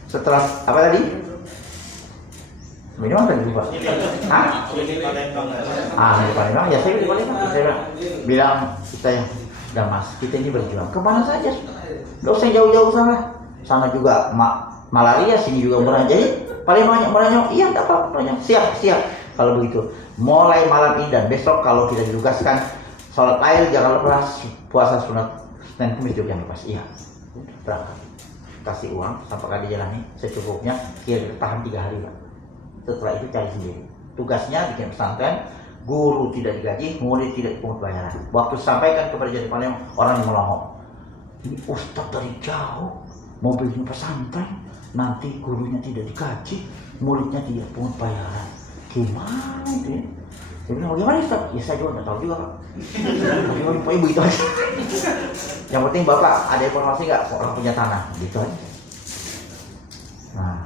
setelah apa tadi? Minuman tadi Pak? Hah? Di Palembang, ya saya di Palembang. Saya bilang kita yang Mas, kita ini berjuang. Kemana saja? Nggak usah jauh-jauh sana. Sana juga malaria, sini juga murah. Jadi paling banyak murahnya, iya nggak apa-apa. Siap. Kalau begitu, mulai malam ini dan besok kalau kita ditugaskan sholat lail jangan lupa puasa sunat Senin Kamis juga jangan lupa. Iya, berangkat. Kasih uang sampai dijalani secukupnya, kira tahan 3 hari Pak. Setelah itu cari sendiri. Tugasnya bikin pesantren, guru tidak digaji, murid tidak dipungut bayaran. Waktu sampaikan kepada jadi paling orang yang melongo. Ini ustadz dari jauh mau bikin pesantren, nanti gurunya tidak digaji, muridnya tidak pungut bayaran. Gimana itu? Saya bilang, bagaimana Ustaz? Ya saya juga nggak tahu juga Pak. Bagaimana Pak Ibu itu aja. Yang penting Bapak ada informasi nggak orang punya tanah, gitu aja. Nah,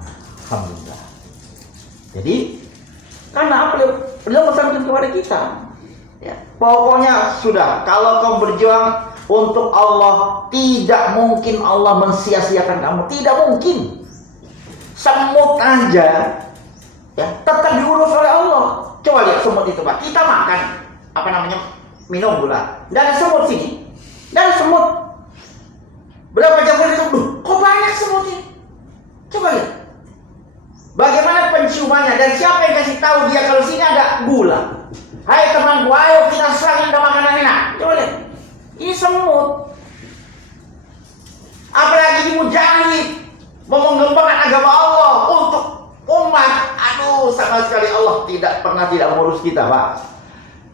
alhamdulillah. Jadi karena beliau pesankan kepada kita, ya, pokoknya sudah kalau kamu berjuang untuk Allah, tidak mungkin Allah mensia-siakan kamu, tidak mungkin. Semut aja, ya, tetap diurus oleh Allah. Coba lihat semut itu Pak, kita makan minum gula, dan semut sini, dan semut berapa jam itu, kok banyak semut ini? Coba lihat. Bagaimana penciumannya dan siapa yang kasih tahu dia kalau sini ada gula? Hai temanku, ayo kita serangin ada makanan enak. Coba lihat, ini semut. Apalagi di mujahid mau mengembangkan agama Allah untuk umat. Aduh, sama sekali Allah tidak pernah tidak mengurus kita Pak.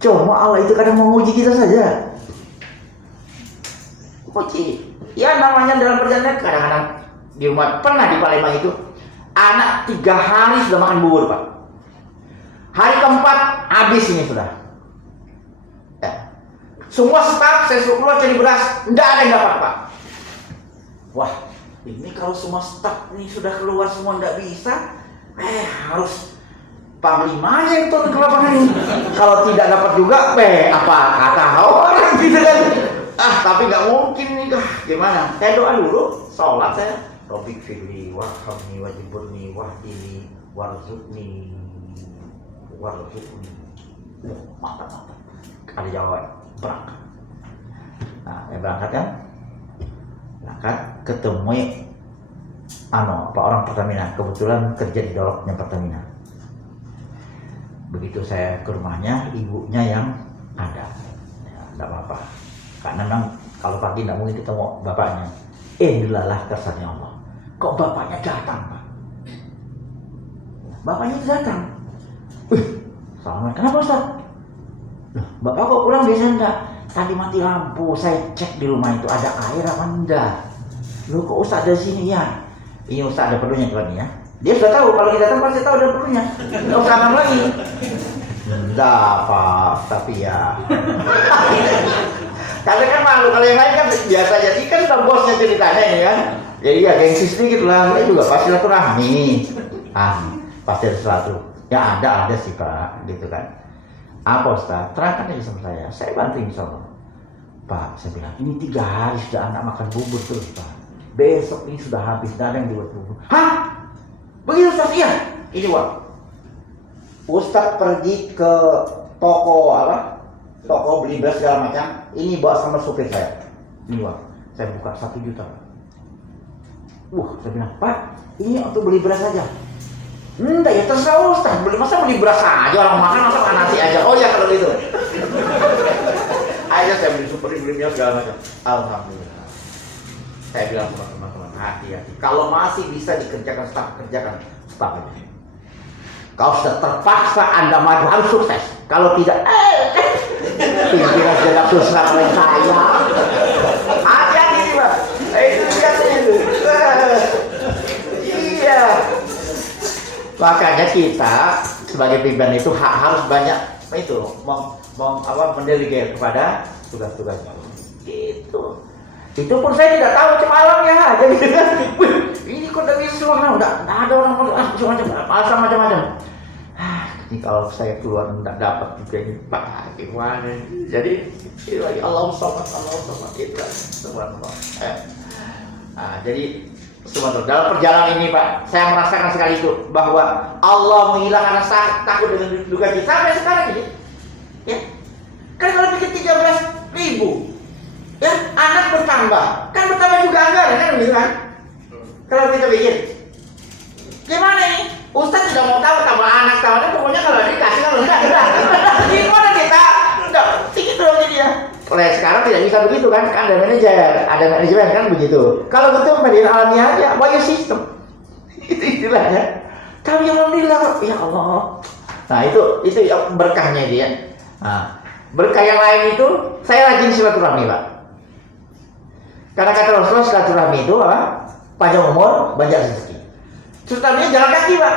Cuma Allah itu kadang menguji kita saja. Uji. Ya namanya dalam perjalanan kadang-kadang di rumah pernah di Palembang itu. Anak 3 hari sudah makan bubur Pak. Hari keempat habis ini sudah. Ya. Semua staf saya suruh keluar cari beras, tidak ada yang dapat Pak. Wah, ini kalau semua staf ini sudah keluar semua tidak bisa, harus panglimanya yang turun ke lapangan ini. Kalau tidak dapat juga, apa kata orang gitu kan? Tapi nggak mungkin nih, gimana? Saya doa dulu, sholat saya. Robik firli warhamni wajiburni wahdini warzuqni. Mantap. Ada jawaban, berangkat. Nah, berangkat kan? Berangkat ketemu orang Pertamina, kebetulan kerja di doloknya Pertamina. Begitu saya ke rumahnya, ibunya yang ada. Ya, enggak apa-apa. Karena memang kalau pagi enggak mungkin ketemu bapaknya. Inilah kesannya Allah. Kok bapaknya datang, Pak? Bapaknya datang. Assalamualaikum. Kenapa Ustaz? Bapak kok pulang biasanya enggak? Tadi mati lampu, saya cek di rumah itu ada air apa enggak. Loh kok Ustaz ada sini ya? Ini Ustaz ada perlunya tuan ya. Dia sudah tahu kalau kita datang pasti tahu ada perlunya. Enggak usah nang lagi. Enggak Pak, tapi ya. Tapi kan malu kalau yang lain kan biasa aja sih kan bosnya ceritanya ya kan. Jadi ya gengsi sedikit lah, kita juga pasti silaturahmi. Pasti ada sesuatu. Ya ada sih Pak, gitu kan. Apa Ustaz? Terangkan aja sama saya bantu insyaallah. Pak, saya bilang ini 3 hari sudah anak makan bubur terus Pak. Besok ini sudah habis, tidak ada yang dibuat bubur. Hah? Begitu Ustaz? Iya. Ini Wak. Ustaz pergi ke toko beli beras segala macam. Ini bawa sama supir saya. Ini Wak. Saya buka 1 juta. Saya bilang, Pak, ini untuk beli beras aja. Enggak ya terserah Ustaz, masa beli beras aja, orang makan masa makan nasi aja. Oh ya kalau gitu. Aja saya beli super, beli minyak segala macam. Alhamdulillah. Saya bilang sama teman-teman, hati-hati. Kalau masih bisa dikerjakan staf, kerjakan staf aja. Kalau sudah terpaksa Anda maju harus sukses. Kalau tidak, pimpinan tidak susah oleh saya. Hati-hati Pak. Itu biasanya itu. Iya. Makanya kita sebagai pimpinan itu harus banyak mendelegasi kepada tugas-tugasnya. Gitu. Itu pun saya tidak tahu semalamnya aja gitu kan. Ini kok dari semua udah ada orang macam-macam. Ini kalau saya keluar tidak dapat juga ini Pak gimana? Jadi lagi Allah somad itu subhanallah. Jadi Subhanallah. Dalam perjalanan ini Pak, saya merasakan sekali itu bahwa Allah menghilangkan rasa takut dengan duka cita sampai sekarang ini. Ya, kan kalau bikin 13.000, ya anak bertambah, kan bertambah juga anggaran kan begitu kan? Kalau kita bikin, gimana ini? Ustaz tidak mau tahu tambah anak tambahnya, pokoknya kalau dikasih kalau enggak, gimana kita? Enggak, tinggi dong dia. Oleh sekarang tidak bisa begitu kan ada manajer, ada manajemen kan begitu. Kalau betul median alamiah aja, value system. Itu istilahnya. Tapi alhamdulillah, ya Allah. Nah itu berkahnya dia. Nah, berkah yang lain itu saya rajin silaturahmi Pak. Karena kata Rasulullah silaturahmi itu apa? Panjang umur, banyak rezeki. Terus tadinya jalan kaki Pak.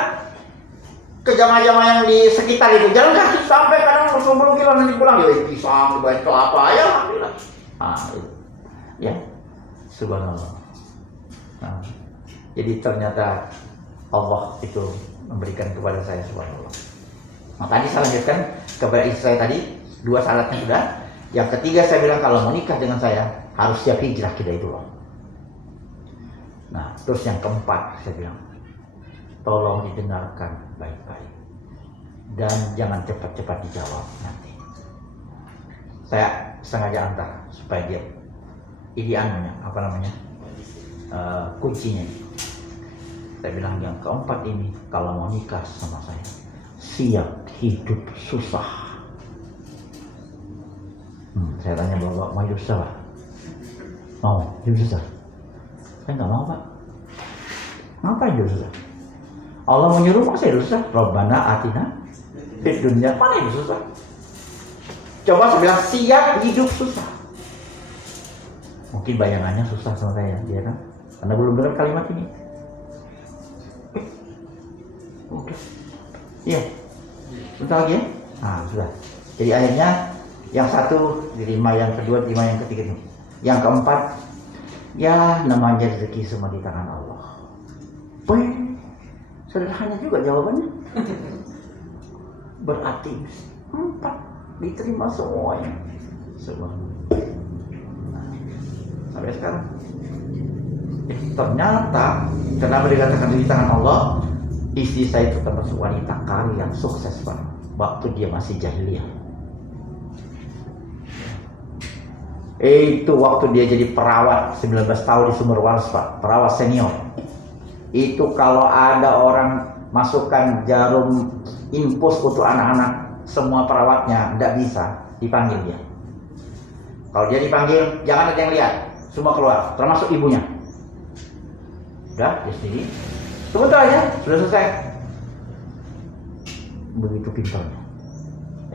Ke jamaah-jamaah yang di sekitar itu jalan kaki sampai kadang 10 kilo nanti pulang ya pisang, dibayar kelapa ya alhamdulillah. Itu. Ya. Subhanallah. Nah, jadi ternyata Allah itu memberikan kepada saya subhanallah. Nah, tadi saya lanjutkan kepada istri saya tadi 2 syaratnya sudah. Yang ketiga saya bilang kalau mau nikah dengan saya harus siap hijrah kita itu loh. Nah, terus yang keempat saya bilang tolong didengarkan baik-baik dan jangan cepat-cepat dijawab nanti. Saya sengaja antar supaya dia kuncinya. Saya bilang yang keempat ini kalau mau nikah sama saya siap hidup susah. Saya tanya bapak mau hidup susah Pak? Mau hidup susah? Saya nggak mau Pak. Ngapain hidup susah? Allah menyuruh masa hidup susah? Rabbana atina fid dunya, mana hidup susah? Coba saya bilang siap hidup susah. Mungkin bayangannya susah sama saya, dia kan? Karena belum dengar kalimat ini. Udah. Iya. Bentar lagi ya? Nah, sudah. Jadi akhirnya yang satu diterima, yang kedua diterima, yang ketiga ini. Yang keempat, ya namanya rezeki semua di tangan Allah. Sederhana juga jawabannya. Berarti 4 diterima semuanya. Sampai sekarang. Ternyata kenapa dikatakan di tangan Allah? Istri saya itu termasuk wanita kari yang sukses Pak. Waktu dia masih jahiliyah. Itu waktu dia jadi perawat 19 tahun di Sumber Waras Pak. Perawat senior. Itu kalau ada orang masukkan jarum infus untuk anak-anak, semua perawatnya tidak bisa dipanggil dia. Kalau dia dipanggil, jangan ada yang lihat, semua keluar, termasuk ibunya. Udah, dia sendiri. Sebentar aja, sudah selesai. Begitu pintarnya.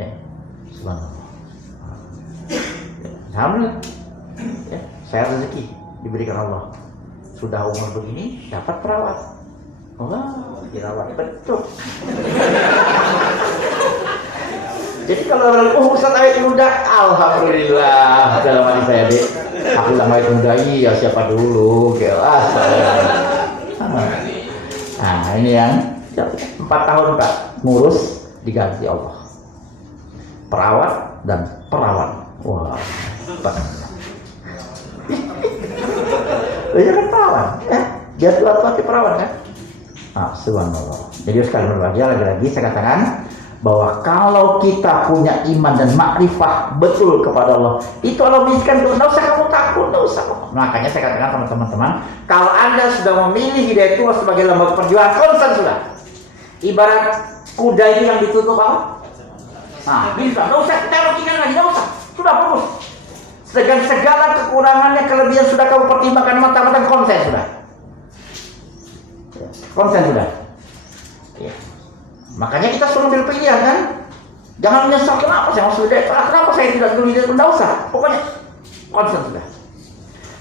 Ya, subhanallah. Alhamdulillah. Ya, saya rezeki diberikan Allah. Sudah umur begini dapat perawat. Wah, dirawat betul. Jadi kalau Ustaz awet muda, alhamdulillah dalam hati saya deh. Aku lama awet muda, iya siapa dulu, kelas. Nah ini yang 4 tahun Pak ngurus diganti Allah. Perawat dan perawat. Wah, Pak. Dia kan perawat, ya. Dia tua-tua perawat kan. Subhanallah. Jadi sekali berbagi lagi-lagi saya katakan bahwa kalau kita punya iman dan makrifah betul kepada Allah, itu Allah bisikan tuh, nggak usah kamu takut, nggak usah. Makanya saya katakan sama teman-teman, kalau Anda sudah memilih hidayah itu sebagai lembaga perjuangan, konsen sudah. Ibarat kuda ini yang ditutup apa? Bisa, nggak usah kita logikkan lagi, nggak usah, sudah fokus. Dengan segala kekurangannya, kelebihan sudah kamu pertimbangkan matang-matang, konsen sudah. Konsen sudah. Ya. Makanya kita selalu ambil pilihan kan. Jangan menyesal kenapa saya masuk hidayah, kenapa saya tidak dulu hidayah, tidak usah. Pokoknya konsen sudah.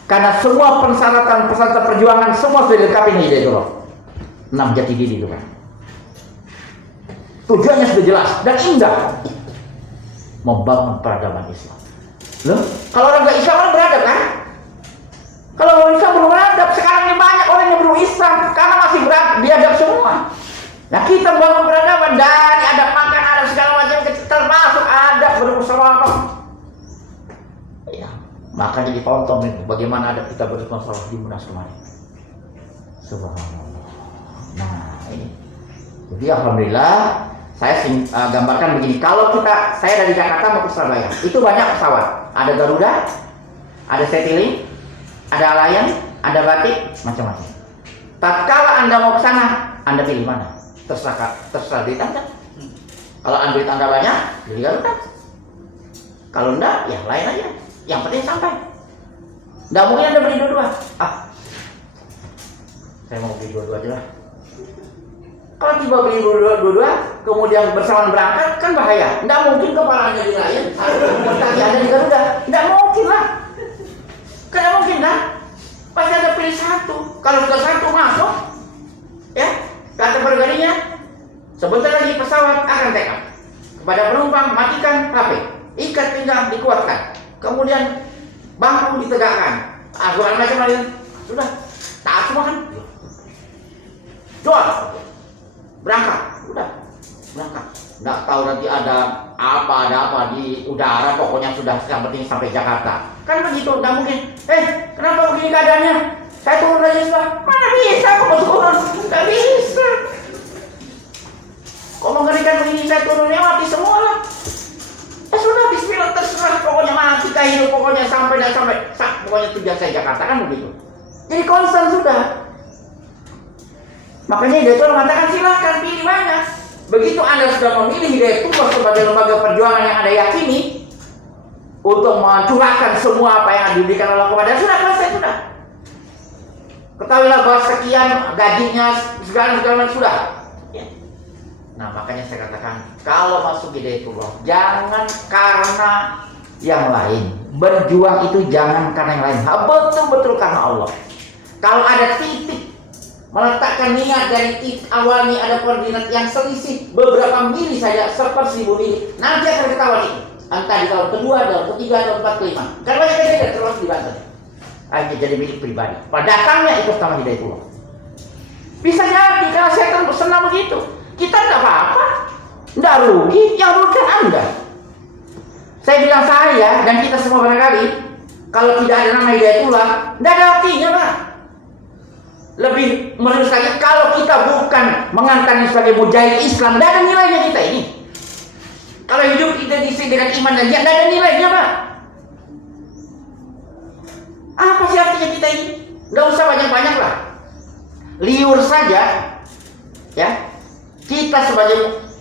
Karena semua persyaratan perjuangan semua sudah dilengkapi nih hidayah itu loh. 6 jati diri itu kan. Tujuannya sudah jelas dan indah. Membangun peradaban Islam. Loh, kalau orang nggak Islam orang beradab kan? Kalau orang Islam belum beradab, sekarang ini banyak orang yang belum Islam karena masih biadab semua. Nah kita bangun peradaban dari adab makan, adab segala macam, termasuk adab bermusyawarah. Ya, makanya ditonton itu bagaimana adab kita bermusyawarah di Munas kemarin. Subhanallah. Nah ini. Jadi alhamdulillah saya gambarkan begini. Kalau saya dari Jakarta mau ke Surabaya, itu banyak pesawat. Ada Garuda, ada Citylink, ada Alliance, ada Batik, macam-macam. Tatkala Anda mau ke sana, Anda pilih mana? Terserah duit Anda. Kalau duit Anda banyak, pilih Garuda. Kalau enggak, ya lain aja. Yang penting sampai. Nggak mungkin Anda beli dua-dua. Saya mau beli dua-dua aja lah. Kalau tiba beli dua-dua, kemudian bersamaan berangkat, kan bahaya. Nggak mungkin kepalanya di Lion, kaki Anda di Garuda. Nggak mungkin lah. Kan nggak mungkin lah. Pasti Anda pilih satu. Kalau sudah satu masuk, ya, kata pergadinya, sebentar lagi pesawat akan take off. Kepada penumpang, matikan HP. Ikat pinggang, dikuatkan. Kemudian bangku ditegakkan. Segala macam lain. Sudah, taat semua kan? Jual. Berangkat. Udah, berangkat. Nggak tahu nanti ada apa di udara. Pokoknya sudah yang penting sampai Jakarta. Kan begitu, nggak mungkin. Kenapa begini keadaannya? Saya turun aja sudah. Mana bisa aku mau turun? Nggak bisa. Kok mengerikan begini saya turunnya mati semua lah. Sudah bismillah terserah, pokoknya mati kah hidup, pokoknya sampai dan sampai pokoknya tujuan saya Jakarta, kan begitu. Jadi concern sudah. Makanya dia mengatakan silakan pilih banyak. Begitu Anda sudah memilih Hidayatullah sebagai lembaga perjuangan yang Anda yakini untuk mencurahkan semua apa yang diberikan Allah kepada sudah selesai sudah. Ketahuilah bahwa sekian gajinya segala sudah. Nah makanya saya katakan kalau masuk Hidayatullah jangan karena yang lain. Berjuang itu jangan karena yang lain, betul-betul karena Allah. Kalau ada titik meletakkan niat dari titik awalnya ada koordinat yang selisih beberapa mili saja, 1000 mili, nanti akan ketahuan itu. Entah di tahun kedua, tahun ketiga, tahun keempat, kelima. Karena banyak kejadian termasuk di Banten. Akhirnya jadi milik pribadi. Pada datangnya itu sama Hidayatullah. Bisa jadi karena setan bersenang begitu. Kita tidak apa-apa, tidak rugi, yang rugi Anda. Saya bilang saya dan kita semua barangkali, kalau tidak ada nama Hidayatullah, tidak ada artinya Pak. Lebih menurut saya, kalau kita bukan mengantarnya sebagai mujahid Islam, tidak ada nilainya kita ini. Kalau hidup kita diisi dengan iman dan jihad, tidak ada nilainya Pak. Apa sih artinya kita ini? Tidak usah banyak-banyak lah. Liur saja, ya. Kita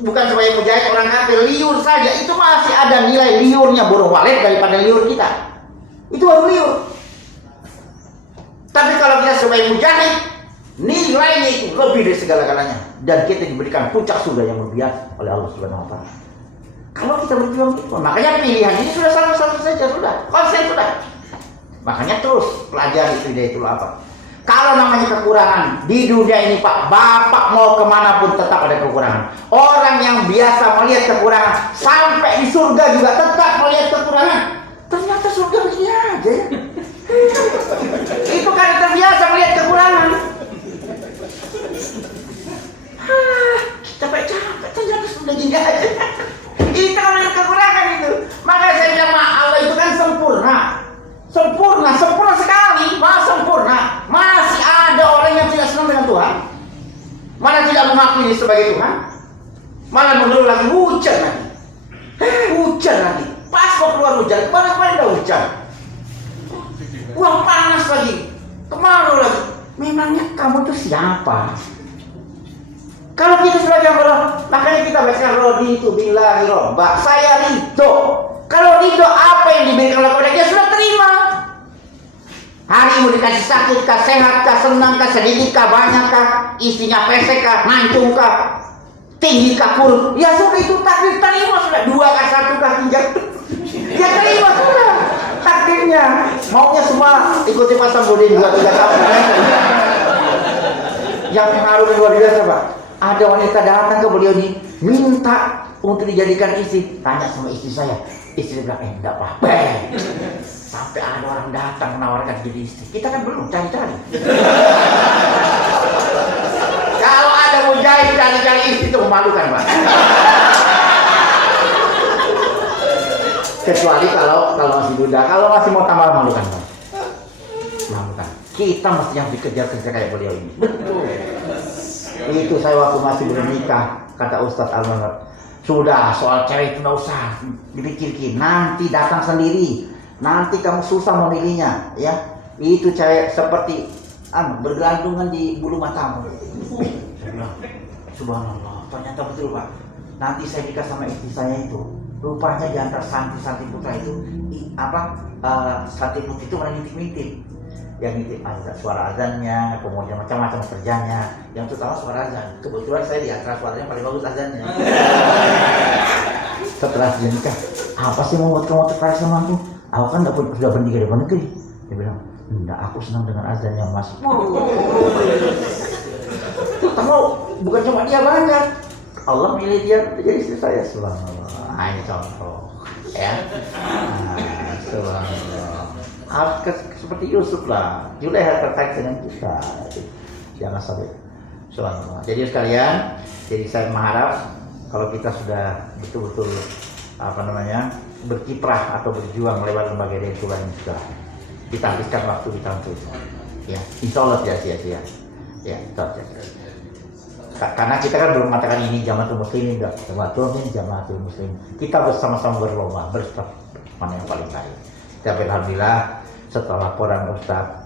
bukan sebagai mujahid orang kafir, liur saja itu masih ada nilai liurnya burung walet daripada liur kita. Itu baru liur. Tapi kalau kita sebagai mujahid, nilainya itu lebih dari segala-galanya dan kita diberikan puncak surga yang luar biasa oleh Allah Subhanahu wa taala. Kalau kita berjuang itu, makanya pilihan ini sudah satu saja sudah, konsen sudah. Makanya terus pelajari itu Hidayatullah apa. Kalau namanya kekurangan di dunia ini Pak, Bapak mau kemana pun tetap ada kekurangan. Orang yang biasa melihat kekurangan sampai di surga juga tetap melihat kekurangan. Ternyata surga begini aja ya. Itu kan terbiasa melihat kekurangan. Capek ternyata sudah gini aja. Itu melihat kekurangan itu. Makanya saya bilang Allah itu kan sempurna. Sempurna sekali, sempurna. Masih ada orang yang tidak senang dengan Tuhan, malah tidak mengakui sebagai Tuhan, malah mengeluh lagi hujan lagi. Hujan lagi. Pas mau keluar hujan, kemarin udah hujan. Wah panas lagi, kemarau lagi. Memangnya kamu tuh siapa? Kalau kita sebagai Allah, makanya kita baca raditu billahi robba. Saya ridho. Kalau ridho apa yang diberikan oleh kepada dia sudah terima. Hari ini dikasih sakit kah, sehat kah, senang kah, sedikit kah, banyak kah, isinya pesek kah, mancung kah, tinggi kah, kurus, ya sudah itu takdir terima sudah. 2 kah, 1 kah, 3, ya terima sudah takdirnya. Maunya semua ikuti pasang Budin 2-3 tahun. Yang pengaruh luar biasa Pak. Ada wanita datang ke beliau ini minta untuk dijadikan istri. Tanya sama istri saya, istri bilang enggak apa-apa. Sampai ada orang datang menawarkan jadi istri. Kita kan belum cari-cari. Kalau ada mujahid cari-cari istri itu memalukan Pak. Kecuali kalau masih muda, kalau masih mau tambah memalukan Pak. Memalukan. Kita mesti yang dikejar-kejar kayak beliau ini. Betul. Itu saya waktu masih belum nikah, kata Ustadz Alman, sudah soal cewek itu nggak usah dipikirkan, nanti datang sendiri, nanti kamu susah memilihnya, ya. Itu cewek seperti bergelantungan di bulu matamu. Saya bilang, subhanallah, ternyata betul Pak. Nanti saya nikah sama istri saya itu, rupanya di antara santri-santri putra itu, santri putri itu malah ngintip-ngintip. Yang ngintip suara azannya, kemudian macam-macam kerjanya. Yang terutama suara azan. Kebetulan saya di antara suaranya paling bagus azannya. Setelah dia nikah, apa sih mau buat kamu tertarik sama aku? Aku kan sudah bernikah di luar negeri. Dia bilang, enggak, aku senang dengan azannya Mas. Terutama bukan cuma dia banyak. Allah milih dia jadi istri saya. Subhanallah. Ini contoh, ya. Subhanallah. Harus seperti Yusuf lah. Juleha tertarik dengan kita. Jangan sampai. Subhanallah. Jadi sekalian, jadi saya mengharap kalau kita sudah betul-betul berkiprah atau berjuang lewat lembaga Tuhan ini sudah kita habiskan waktu di tahun itu. Ya, insya Allah tidak sia-sia. Ya, karena kita kan belum mengatakan ini jamaatul muslimin, jamaatul muslim. Kita bersama-sama berlomba, mana yang paling baik. Tapi alhamdulillah setelah laporan Ustaz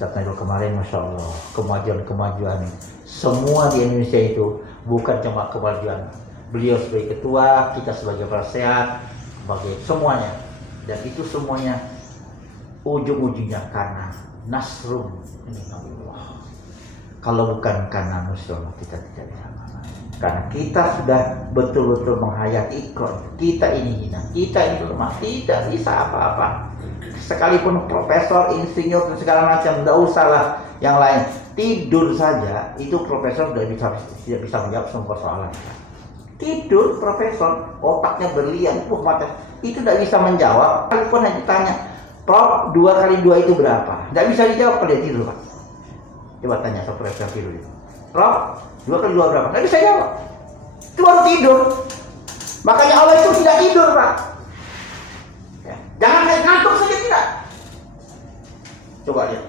Nailul kemarin, masya Allah, kemajuan semua di Indonesia itu bukan cuma kemajuan beliau sebagai ketua, kita sebagai penasehat, sebagai semuanya, dan itu semuanya ujung-ujungnya karena nasrun minallah. Kalau bukan karena nusrullah kita tidak bisa. Karena kita sudah betul-betul menghayati Iqra. Kita ini hina, kita ini lemah, tidak bisa apa-apa. Sekalipun profesor, insinyur dan segala macam, tidak usah lah yang lain. Tidur saja itu profesor tidak bisa menjawab semua persoalan. Tidur profesor, otaknya berlian, itu tidak bisa menjawab. Sekalipun hanya ditanya, Prof, 2 kali 2 itu berapa? Tidak bisa dijawab kalau dia tidur, Pak. Coba tanya sama profesor tidur itu. Prof, 2 kali 2 berapa? Tidak bisa jawab. Itu baru tidur. Makanya Allah itu tidak tidur, Pak. Ya. Jangan naik ngantuk saja tidak. Coba lihat.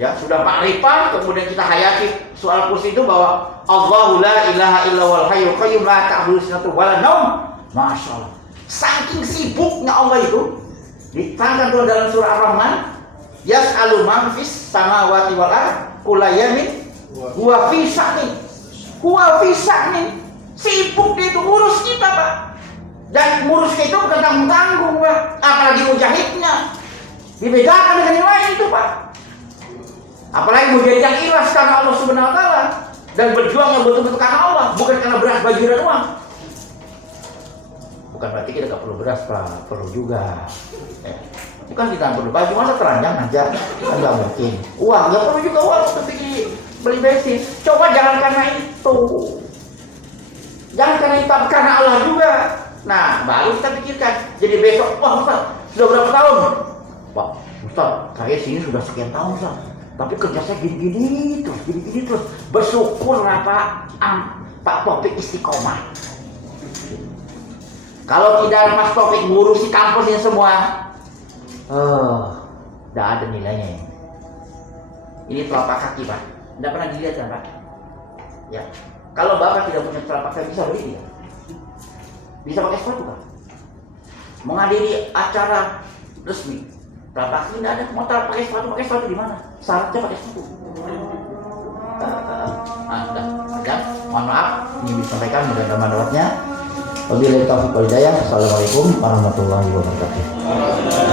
Ya, sudah makrifat, kemudian kita hayati soal kursi itu bahwa Allahu la ilaha illa wal hayyul qayyum la ta'khudhuhu sinatun wa la naum. Masyaallah. Saking sibuknya Allah itu, diterangkan dalam surah Ar-Rahman, yas'alu man fis samawati wal ardh kullayamin huwa fi sya'nin. Huwa fi sya'nin. Sibuk dia itu ngurus kita, Pak. Dan ngurus kita itu bukan tanggung-tanggung, Pak. Apalagi mujahidnya. Dibedakan dengan yang lain itu, Pak. Apalagi mujahid yang ikhlas karena Allah Subhanahu wa taala dan berjuang yang betul-betul karena Allah, bukan karena beras, baju dan uang. Bukan berarti kita nggak perlu beras, Pak. Perlu juga. Ya. Bukan kita perlu baju, masa teranjang aja, kan nggak mungkin. Uang nggak perlu juga uang untuk beli bensin. Coba jangan karena itu, jangan karena itu, karena Allah juga. Nah, baru kita pikirkan. Jadi besok, wah Ustaz, sudah berapa tahun? Pak Ustaz, saya sini sudah sekian tahun Ustaz, tapi kerja saya gini-gini terus. Bersyukurlah Pak Taufik istiqomah. Kalau tidak Mas Taufik ngurusi kampus ini semua, tidak ada nilainya. Ini telapak kaki, Pak. Tidak pernah dilihat kan, Pak? Ya. Kalau Bapak tidak punya telapak kaki, bisa beli dia. Bisa pakai sepatu, Pak. Menghadiri acara resmi, telapak kaki tidak ada. Mau pakai sepatu di mana? Syaratnya pakai sepatu. Mohon maaf, ini disampaikan mudah-mudahan manfaatnya. Wabillahi taufiq wal hidayah. Assalamualaikum warahmatullahi wabarakatuh.